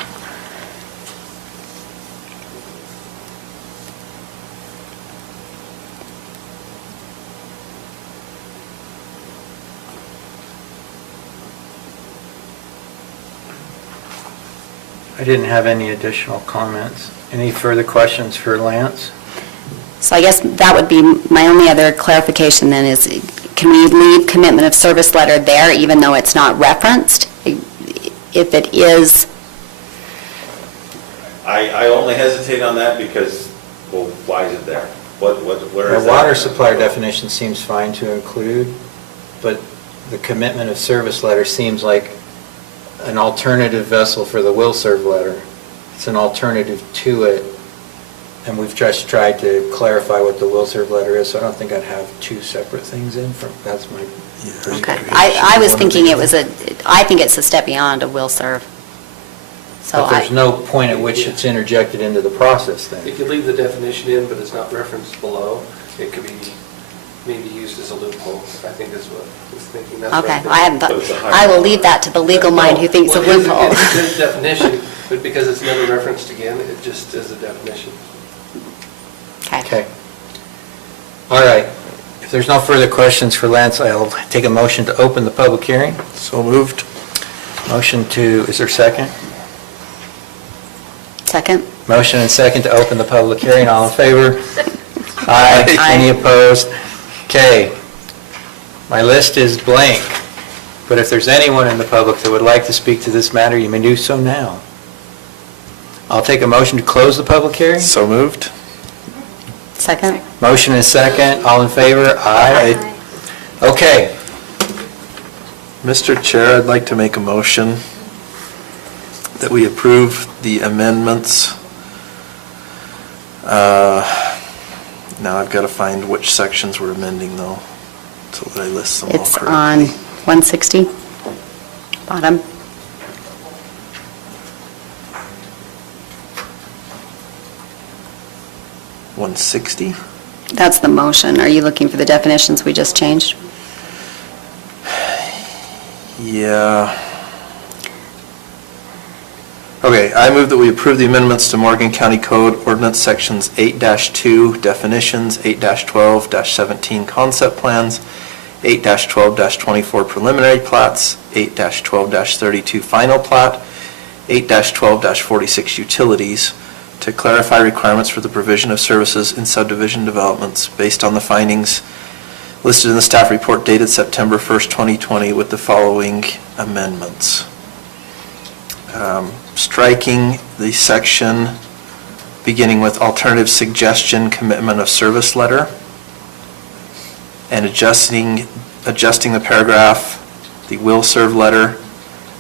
I didn't have any additional comments. Any further questions for Lance? So I guess that would be my only other clarification then is, can we leave commitment of service letter there even though it's not referenced? If it is, I only hesitate on that because, well, why is it there? Where is The that? water supplier definition seems fine to include, but the commitment of service letter seems like an alternative vessel for the will serve letter. It's an alternative to it, and we've just tried to clarify what the will serve letter is, so I don't think I'd have two separate things in from, that's my okay. I was thinking I think it's a step beyond a will serve. So But there's no point at which it's interjected into the process then. If you leave the definition in, but it's not referenced below, it could be maybe used as a loophole, I think is what I was thinking. That's what Okay, I'm I hadn't thinking. thought, I will leave that to the legal mind who thinks a Well, it is- loophole. It's a definition, but because it's never referenced again, it just is a definition. Okay. All right. If there's no further questions for Lance, I'll take a motion to open the public hearing. So moved. Motion to, is there a second? Second? Motion and second to open the public hearing. All in favor? Aye. Aye. Any opposed? Okay. My list is blank, but if there's anyone in the public that would like to speak to this matter, you may do so now. I'll take a motion to close the public hearing. So moved. Second? Motion and second. All in favor? Aye. Okay. Mr. Chair, I'd like to make a motion that we approve the amendments. Now I've got to find which sections we're amending though, so that I list them all It's correctly. on 160, bottom. $160? That's the motion. Are you looking for the definitions we just changed? Yeah. Okay, I move that we approve the amendments to Morgan County Code Ordinance Sections 8-2 Definitions, 8-12-17 Concept Plans, 8-12-24 Preliminary Plats, 8-12-32 Final Plat, 8-12-46 Utilities, to clarify requirements for the provision of services in subdivision developments based on the findings listed in the staff report dated September 1st, 2020, with the following amendments. Striking the section beginning with alternative suggestion commitment of service letter, and adjusting the paragraph, the will serve letter,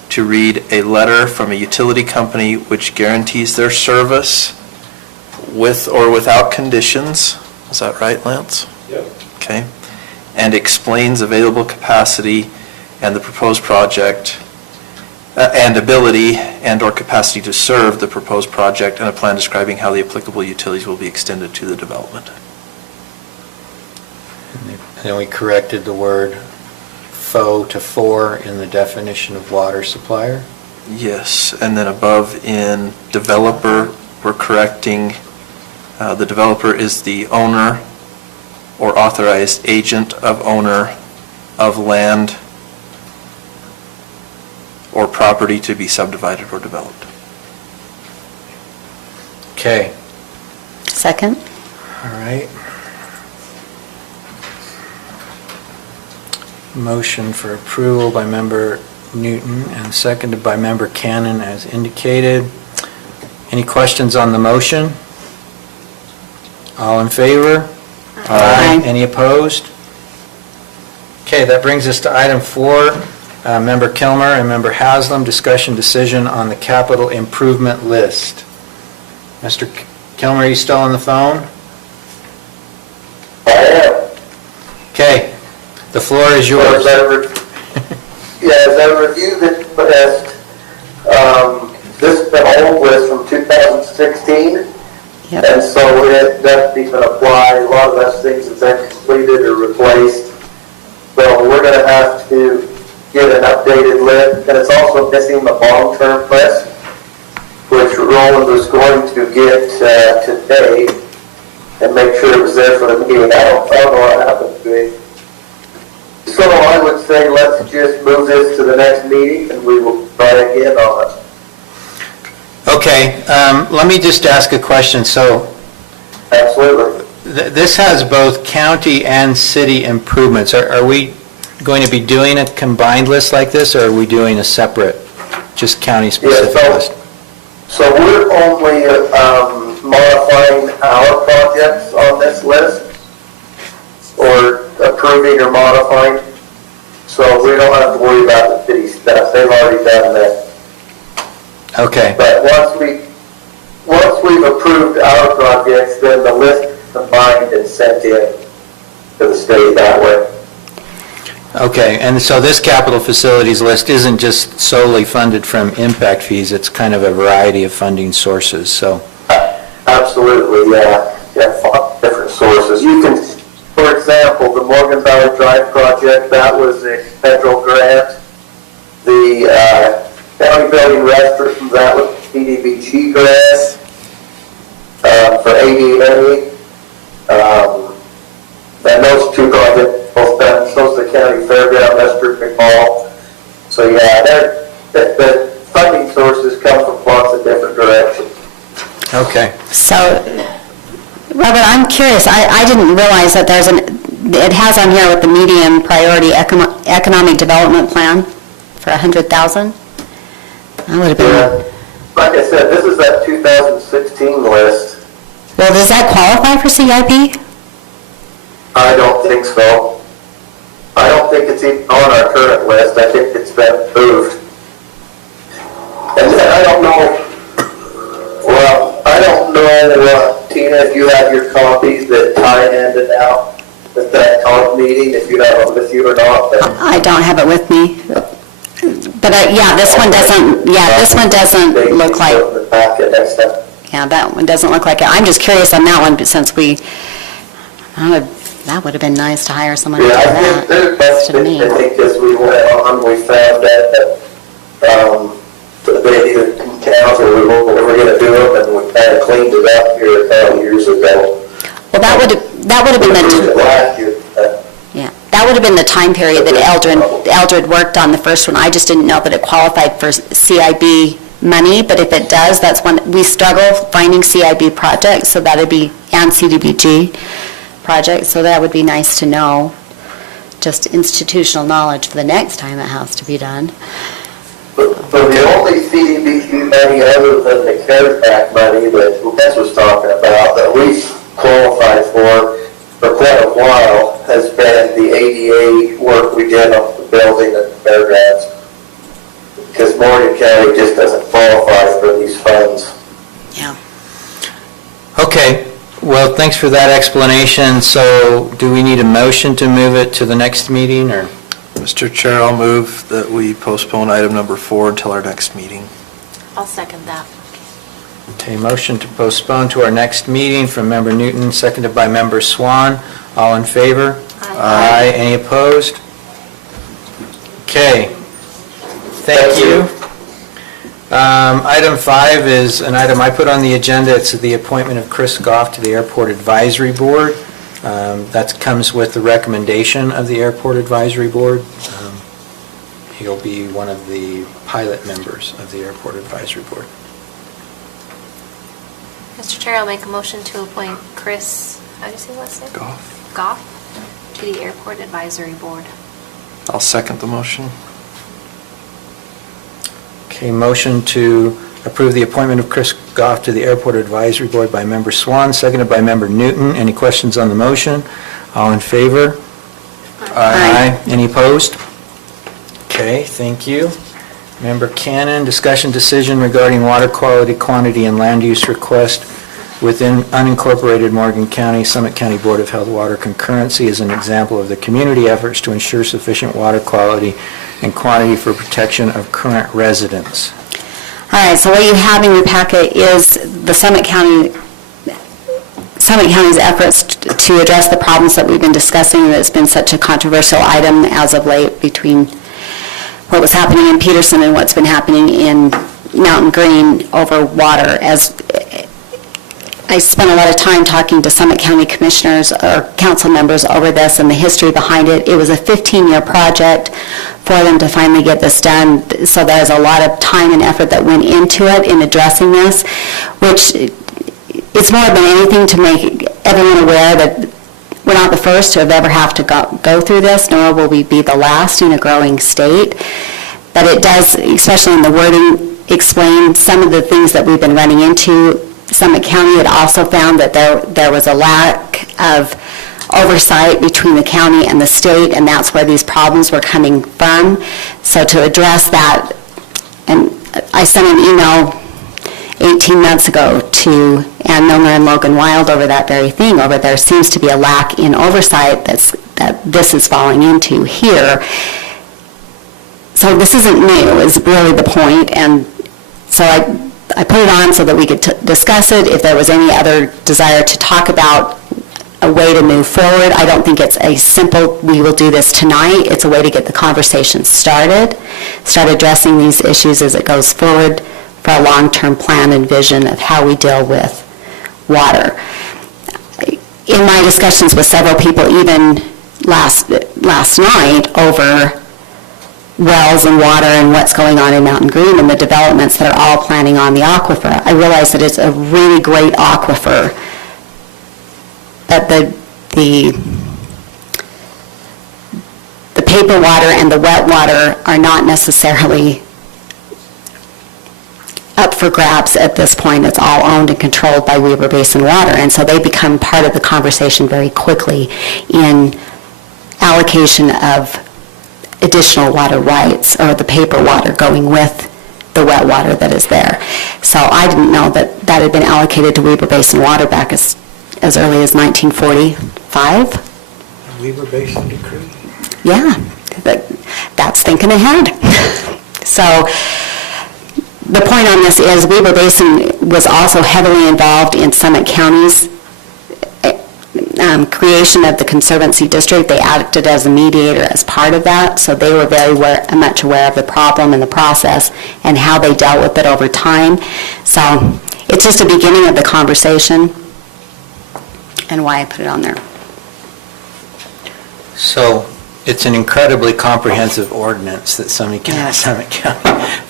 to read a letter from a utility company which guarantees their service with or without conditions. Is that right, Lance? Yep. Okay. And explains available capacity and the proposed project, and ability and/or capacity to serve the proposed project, and a plan describing how the applicable utilities will be extended to the development. And then we corrected the word "fo" to "for" in the definition of water supplier. Yes, and then above in developer, we're correcting, the developer is the owner or authorized agent of owner of land or property to be subdivided or developed. Okay. Second? All right. Motion for approval by Member Newton and seconded by Member Cannon as indicated. Any questions on the motion? All in favor? Aye. Any opposed? Okay, that brings us to item 4. Member Kilmer and Member Haslam, discussion decision on the capital improvement list. Mr. Kilmer, are you still on the phone? I am. Okay, the floor is yours. As I review this list, this is an old list from 2016. Yep. And so it doesn't even apply. A lot of those things have been completed or replaced. So we're going to have to get an updated list. And it's also missing the long-term list, which Roland was going to get today and make sure it was there for the meeting. I don't know what happened to it. So I would say let's just move this to the next meeting and we will try again on it. Okay, let me just ask a question. So Absolutely. this has both county and city improvements. Are we going to be doing a combined list like this, or are we doing a separate, just county-specific Yeah, list? So we're only modifying our projects on this list, or approving or modifying. So we don't have to worry about the city stuff. They've already done that. Okay, But once we've approved our projects, then the list is combined and sent in to the state that way. okay, and so this capital facilities list isn't just solely funded from impact fees, it's kind of a variety of funding sources, so, Absolutely, yeah. Yeah, 5 different sources. You can, for example, the Morgan Valley Drive project, that was a federal grant. The county building restroom, that was CDBG grant for AD&E. And those 2 projects both done, so's the county fairground, Western Hall. So yeah, the funding sources come from lots of different directions. okay. So, Robert, I'm curious, I didn't realize that it has on here with the medium priority economic development plan for 100,000. That would have been, Yeah. Like I said, this is that 2016 list. well, does that qualify for CIP? I don't think so. I don't think it's even on our current list. I think it's been moved. And then I don't know, Tina, if you have your copies that Ty handed out at that COG meeting, if you have them with you or not. But I don't have it with me. But, yeah, this one doesn't look like, the packet next time. yeah, that one doesn't look like it. I'm just curious on that one, but since that would have been nice to hire someone to do Yeah, I think that instead of me. I think as we went on, we found that they either towns or we were going to do them, and we kind of cleaned it up here a couple years ago. Well, that would have been the, Last year, yeah, that would have been the time period that Eldred worked on the first one. I just didn't know that it qualified for CIB money, but if it does, that's when we struggle finding CIB projects, so that'd be, and CDBG projects, so that would be nice to know, just institutional knowledge for the next time it has to be done. But the only CDBG money other than the CARES Act money that Wes was talking about, that we've qualified for quite a while, has been the ADA work we did on the building at the fairgrounds. Because Morgan County just doesn't qualify for these funds. Yeah. Okay, well, thanks for that explanation. So do we need a motion to move it to the next meeting, or? Mr. Chair, I'll move that we postpone item number 4 until our next meeting. I'll second that. Okay, motion to postpone to our next meeting from Member Newton, seconded by Member Swan. All in favor? Aye. Any opposed? Okay, thank you. Item 5 is an item I put on the agenda. It's the appointment of Chris Goff to the Airport Advisory Board. That comes with the recommendation of the Airport Advisory Board. He'll be one of the pilot members of the Airport Advisory Board. Mr. Chair, I'll make a motion to appoint Chris, how do you say his last name? Goff to the Airport Advisory Board. I'll second the motion. Okay, motion to approve the appointment of Chris Goff to the Airport Advisory Board by Member Swan, seconded by Member Newton. Any questions on the motion? All in favor? Aye. Any opposed? Okay, thank you. Member Cannon, discussion decision regarding water quality, quantity, and land use request within unincorporated Morgan County. Summit County Board of Health water concurrency is an example of the community efforts to ensure sufficient water quality and quantity for protection of current residents. All right, so what you have in your packet is the Summit County's efforts to address the problems that we've been discussing. That's been such a controversial item as of late between what was happening in Peterson and what's been happening in Mountain Green over water. As I spent a lot of time talking to Summit County commissioners or council members over this and the history behind it. It was a 15-year project for them to finally get this done. So there's a lot of time and effort that went into it in addressing this, which it's more than anything to make everyone aware that we're not the first to have ever have to go through this, nor will we be the last in a growing state. But it does, especially in the wording, explain some of the things that we've been running into. Summit County had also found that there was a lack of oversight between the county and the state, and that's where these problems were coming from. So to address that, and I sent an email 18 months ago to Ann Milner and Logan Wild over that very thing, over there seems to be a lack in oversight that this is falling into here. So this isn't new, is really the point, and so I put it on so that we could discuss it. If there was any other desire to talk about a way to move forward, I don't think it's a simple, we will do this tonight. It's a way to get the conversation started, start addressing these issues as it goes forward for a long-term plan and vision of how we deal with water. In my discussions with several people, even last night, over wells and water and what's going on in Mountain Green and the developments that are all planning on the aquifer, I realize that it's a really great aquifer, but the paper water and the wet water are not necessarily up for grabs at this point. It's all owned and controlled by Weber Basin Water, and so they become part of the conversation very quickly in allocation of additional water rights, or the paper water going with the wet water that is there. So I didn't know that that had been allocated to Weber Basin Water back as early as 1945. Weber Basin Decree? Yeah, that's thinking ahead. So the point on this is Weber Basin was also heavily involved in Summit County's creation of the Conservancy District. They acted as a mediator as part of that, so they were very much aware of the problem and the process and how they dealt with it over time. So it's just a beginning of the conversation and why I put it on there. So it's an incredibly comprehensive ordinance that Summit County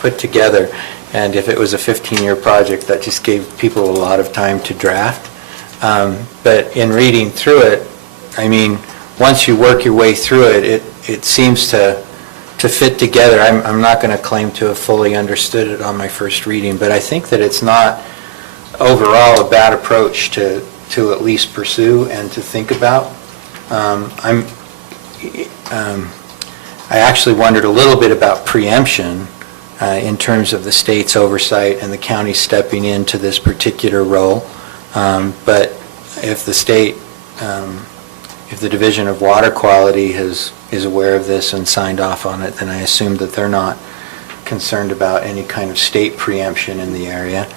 put together, and if it was a 15-year project, that just gave people a lot of time to draft. But in reading through it, I mean, once you work your way through it, it seems to fit together. I'm not going to claim to have fully understood it on my first reading, but I think that it's not overall a bad approach to at least pursue and to think about. I actually wondered a little bit about preemption in terms of the state's oversight and the county stepping into this particular role. But if the state, if the Division of Water Quality is aware of this and signed off on it, then I assume that they're not concerned about any kind of state preemption in the area.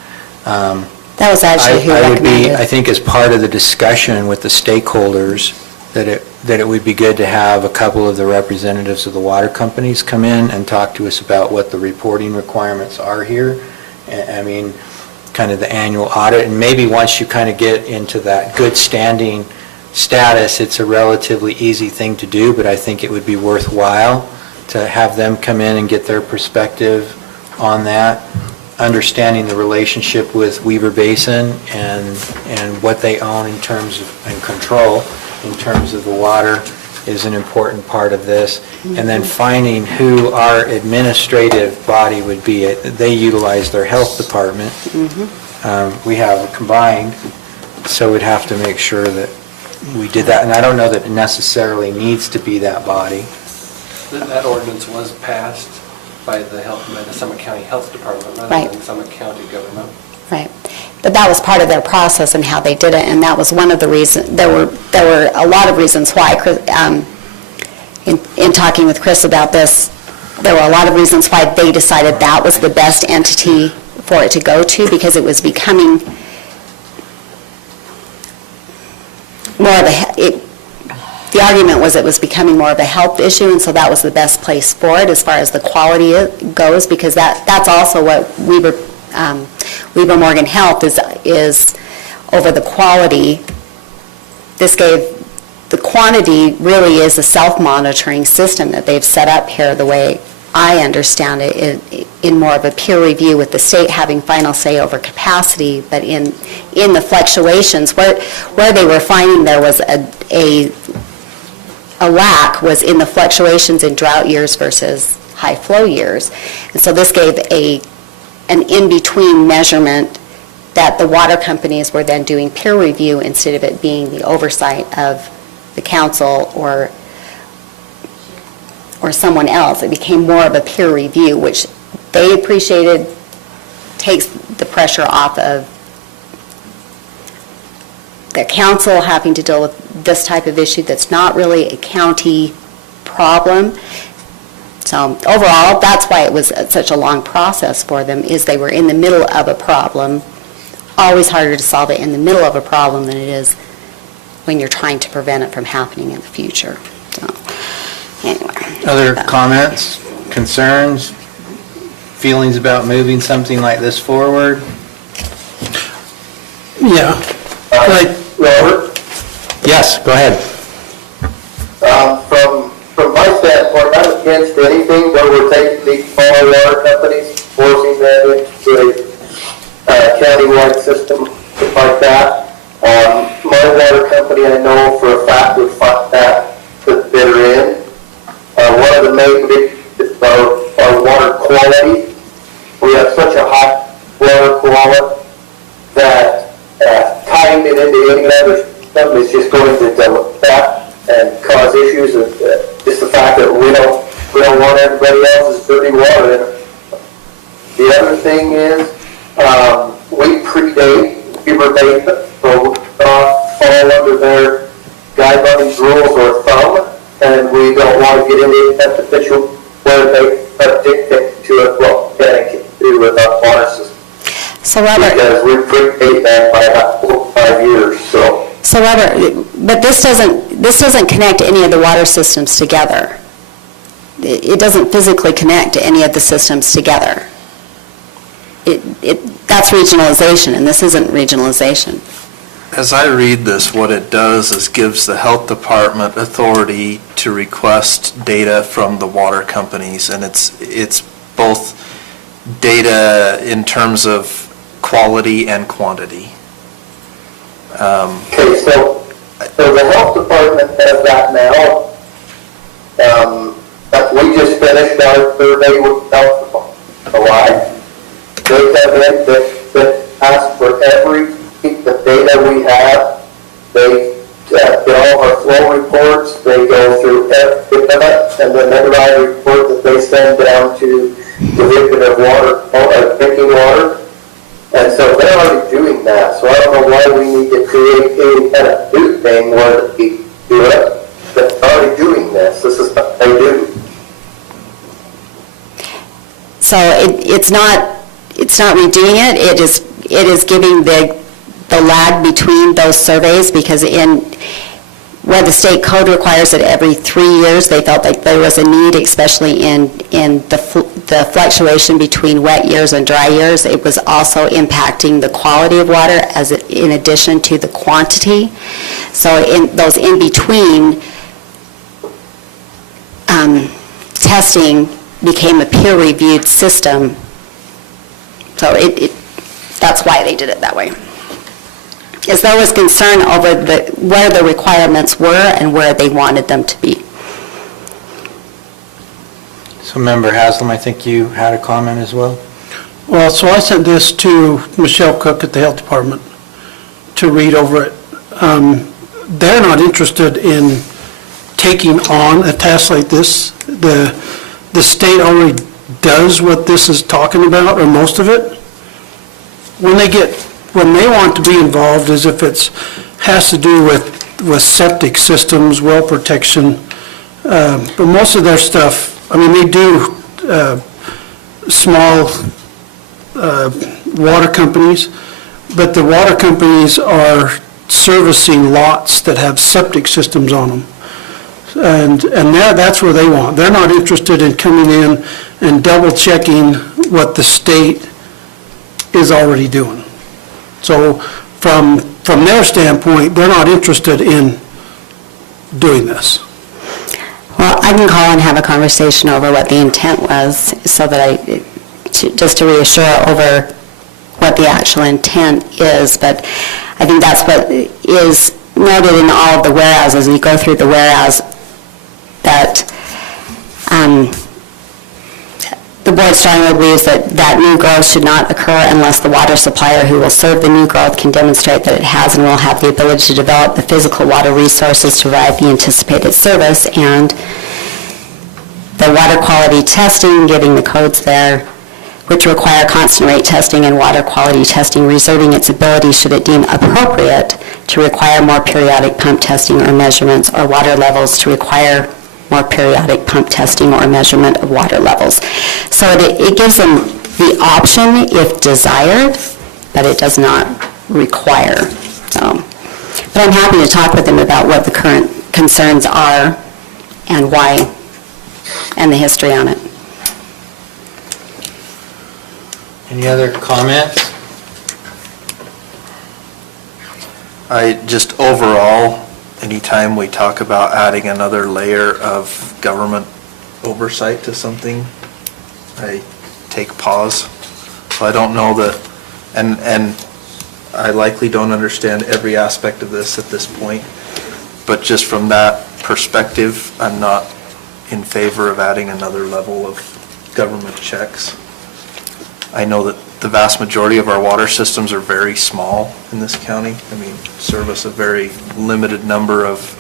That was actually who recommended. I think as part of the discussion with the stakeholders, that it would be good to have a couple of the representatives of the water companies come in and talk to us about what the reporting requirements are here. I mean, kind of the annual audit, and maybe once you kind of get into that good standing status, it's a relatively easy thing to do, but I think it would be worthwhile to have them come in and get their perspective on that, understanding the relationship with Weber Basin and what they own in terms of, and control in terms of the water is an important part of this. And then finding who our administrative body would be. They utilize their health department. We have combined, so we'd have to make sure that we did that. And I don't know that it necessarily needs to be that body. That ordinance was passed by the Summit County Health Department rather than Summit County government. Right. But that was part of their process and how they did it, and that was one of the reasons. There were a lot of reasons why, in talking with Chris about this, there were a lot of reasons why they decided that was the best entity for it to go to, because it was becoming more of the argument was it was becoming more of a health issue, and so that was the best place for it as far as the quality goes, because that's also what Weber Morgan Health is over the quality. This gave the quantity really is a self-monitoring system that they've set up here, the way I understand it, in more of a peer review with the state having final say over capacity, but in the fluctuations, where they were finding there was a lack was in the fluctuations in drought years versus high flow years. And so this gave an in-between measurement that the water companies were then doing peer review instead of it being the oversight of the council or someone else. It became more of a peer review, which they appreciated, takes the pressure off of the council having to deal with this type of issue that's not really a county problem. So overall, that's why it was such a long process for them, is they were in the middle of a problem. Always harder to solve it in the middle of a problem than it is when you're trying to prevent it from happening in the future. So, anyway. Other comments, concerns, feelings about moving something like this forward? Yeah. Robert? Yes, go ahead. From my standpoint, I'm against anything where we're taking these small water companies, forcing them into a county-wide system, stuff like that. My water company, I know for a fact, would fight that they're in. One of the main issues is our water quality. We have such a high water quality that tying it into any other system is just going to dilute that and cause issues. Just the fact that we don't want everybody else's dirty water in it. The other thing is, we predate Beaver Basin, so we fall under their guidelines, rules, or thumb, and we don't want to get into that official where they dictate to us what we can do with our water system. So Robert, because we predate that by about 4 or 5 years, so. So Robert, but this doesn't connect any of the water systems together. It doesn't physically connect to any of the systems together. That's regionalization, and this isn't regionalization. As I read this, what it does is gives the health department authority to request data from the water companies, and it's both data in terms of quality and quantity. Okay, so the health department has that now. But we just finished our survey with health department. Why? They come in, they ask for every piece of data we have. They get all our flow reports. They go through every minute, and then they write a report that they send down to Division of Water, Drinking Water. And so they're already doing that. So I don't know why we need to create any kind of new thing where we do it. They're already doing this. This is what they do. So it's not redoing it. It is giving the lag between those surveys, because where the state code requires it every 3 years, they felt like there was a need, especially in the fluctuation between wet years and dry years. It was also impacting the quality of water in addition to the quantity. So in those in-between testing became a peer-reviewed system. So that's why they did it that way. As there was concern over where the requirements were and where they wanted them to be. So Member Haslam, I think you had a comment as well? Well, so I sent this to Michelle Cook at the Health Department to read over it. They're not interested in taking on a task like this. The state already does what this is talking about, or most of it. When they want to be involved is if it has to do with septic systems, well protection, but most of their stuff, I mean, they do small water companies, but the water companies are servicing lots that have septic systems on them. And that's where they want. They're not interested in coming in and double checking what the state is already doing. So from their standpoint, they're not interested in doing this? Well, I can call and have a conversation over what the intent was, so that just to reassure over what the actual intent is, but I think that's what is noted in all of the whereases. You go through the whereas that the board strongly believes that new growth should not occur unless the water supplier who will serve the new growth can demonstrate that it has and will have the ability to develop the physical water resources to provide the anticipated service, and the water quality testing, giving the codes there, which require constant rate testing and water quality testing, reserving its ability, should it deem appropriate, to require more periodic pump testing or measurements, or water levels to require more periodic pump testing or measurement of water levels. So it gives them the option if desired, but it does not require. So, but I'm happy to talk with them about what the current concerns are and why, and the history on it. Any other comments? Just overall, anytime we talk about adding another layer of government oversight to something, I take pause. So I don't know that, and I likely don't understand every aspect of this at this point, but just from that perspective, I'm not in favor of adding another level of government checks. I know that the vast majority of our water systems are very small in this county. I mean, service a very limited number of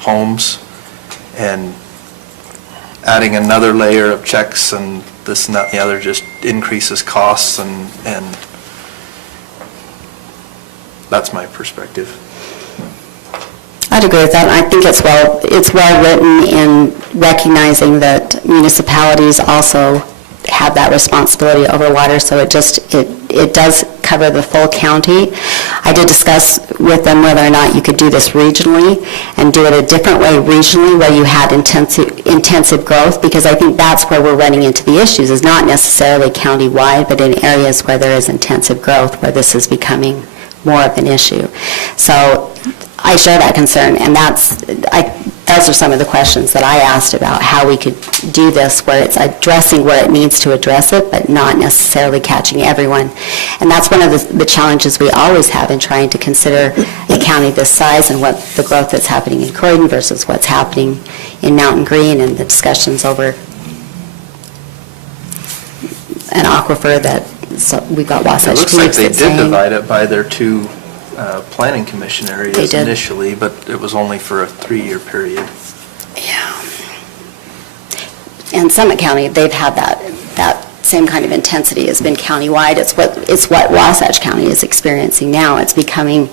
homes, and adding another layer of checks and this and that and the other just increases costs, and that's my perspective. I'd agree with that. I think it's well written in recognizing that municipalities also have that responsibility over water, so it does cover the full county. I did discuss with them whether or not you could do this regionally and do it a different way regionally, where you had intensive growth, because I think that's where we're running into the issues, is not necessarily county-wide, but in areas where there is intensive growth, where this is becoming more of an issue. So I share that concern, and those are some of the questions that I asked about how we could do this, where it's addressing where it needs to address it, but not necessarily catching everyone. And that's one of the challenges we always have in trying to consider a county this size, and what the growth that's happening in Croydon versus what's happening in Mountain Green, and the discussions over an aquifer that we've got Wasatch It looks like Peaks they that's did saying- divide it by their two planning commission They areas did. initially, but it was only for a 3-year period. Yeah. In Summit County, they've had that same kind of intensity has been countywide. It's what Wasatch County is experiencing now. It's becoming,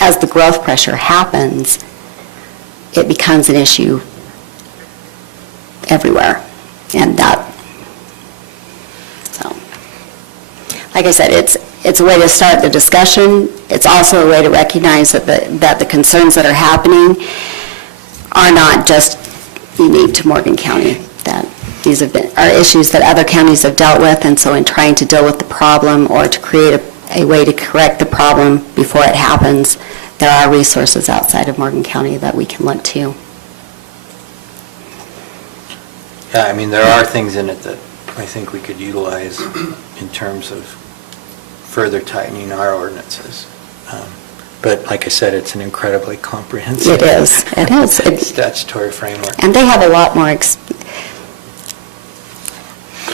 as the growth pressure happens, it becomes an issue everywhere. And so, like I said, it's a way to start the discussion. It's also a way to recognize that the concerns that are happening are not just unique to Morgan County, that these are issues that other counties have dealt with, and so in trying to deal with the problem, or to create a way to correct the problem before it happens, there are resources outside of Morgan County that we can look to. Yeah, I mean, there are things in it that I think we could utilize in terms of further tightening our ordinances. But like I said, it's an incredibly comprehensive. It is. Statutory framework. And they have a lot more,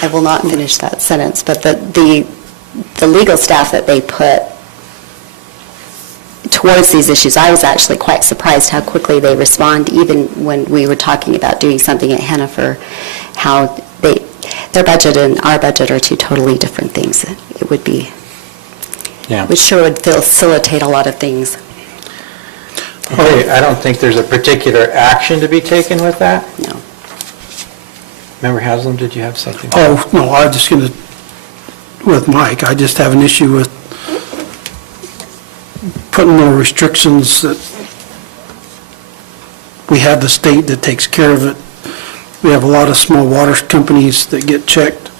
I will not finish that sentence, but the legal staff that they put towards these issues, I was actually quite surprised how quickly they respond, even when we were talking about doing something at Hennifer, how their budget and our budget are two totally different things. It would be, which sure would facilitate a lot of things. Okay, I don't think there's a particular action to be taken with that. No. Member Haslam, did you have something? Oh, no, I was just going to, with Mike, I just have an issue with putting more restrictions. That we have the state that takes care of it. We have a lot of small water companies that get checked.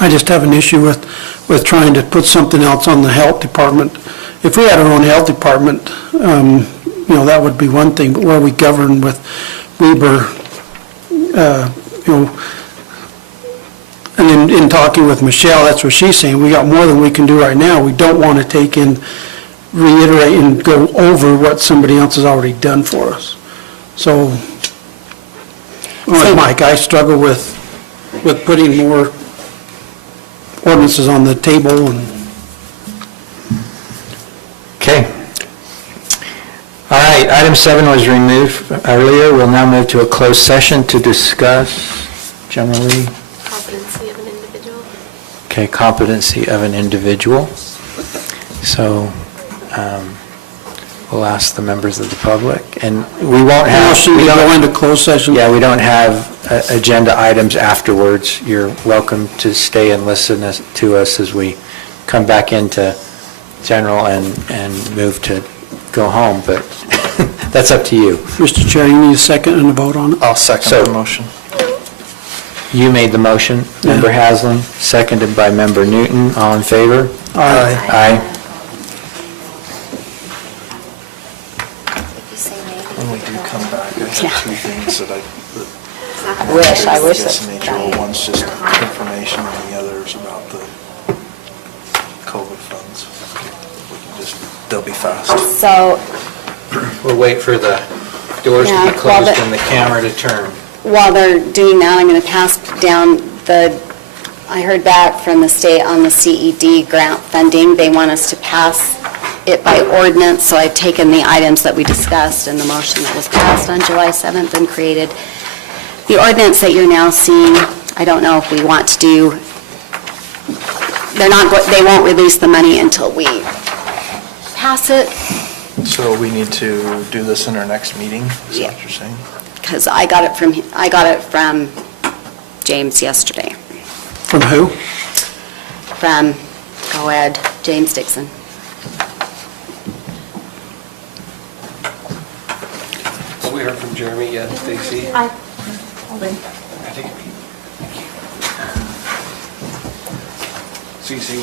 I just have an issue with trying to put something else on the health department. If we had our own health department, that would be one thing, but where we govern with Weber, and in talking with Michelle, that's what she's saying, we got more than we can do right now. We don't want to take in, reiterate and go over what somebody else has already done for us. So, like Mike, I struggle with putting more ordinances on the table and. Okay. All right, item 7 was removed earlier. We'll now move to a closed session to discuss generally, Competency of an individual. okay, competency of an individual. So we'll ask the members of the public, and we won't have... Motion to go into closed session. Yeah, we don't have agenda items afterwards. You're welcome to stay and listen to us as we come back into general and move to go home, but that's up to you. Mr. Chair, you need a second and a vote on it? I'll second So- the motion. You made the motion, Member Haslam, seconded by Member Newton. All in favor? Aye. Aye. When we do come back, I have two things that I... I wish guess that- nature of one's just information and the other is about the COVID funds. We can just, they'll be fast. So We'll wait for the doors to Yeah, be well, closed the- and the camera to turn. while they're doing that, I'm going to pass down I heard back from the state on the CED grant funding. They want us to pass it by ordinance, so I've taken the items that we discussed in the motion that was passed on July 7th and created the ordinance that you're now seeing. I don't know if we want to do, they won't release the money until we pass it, So we need to do this in our next meeting, is that what you're saying? because I got it from James yesterday. From who? From co-ed James Dixon. Have we heard from Jeremy yet, Stacy? Hold on. I think. CC,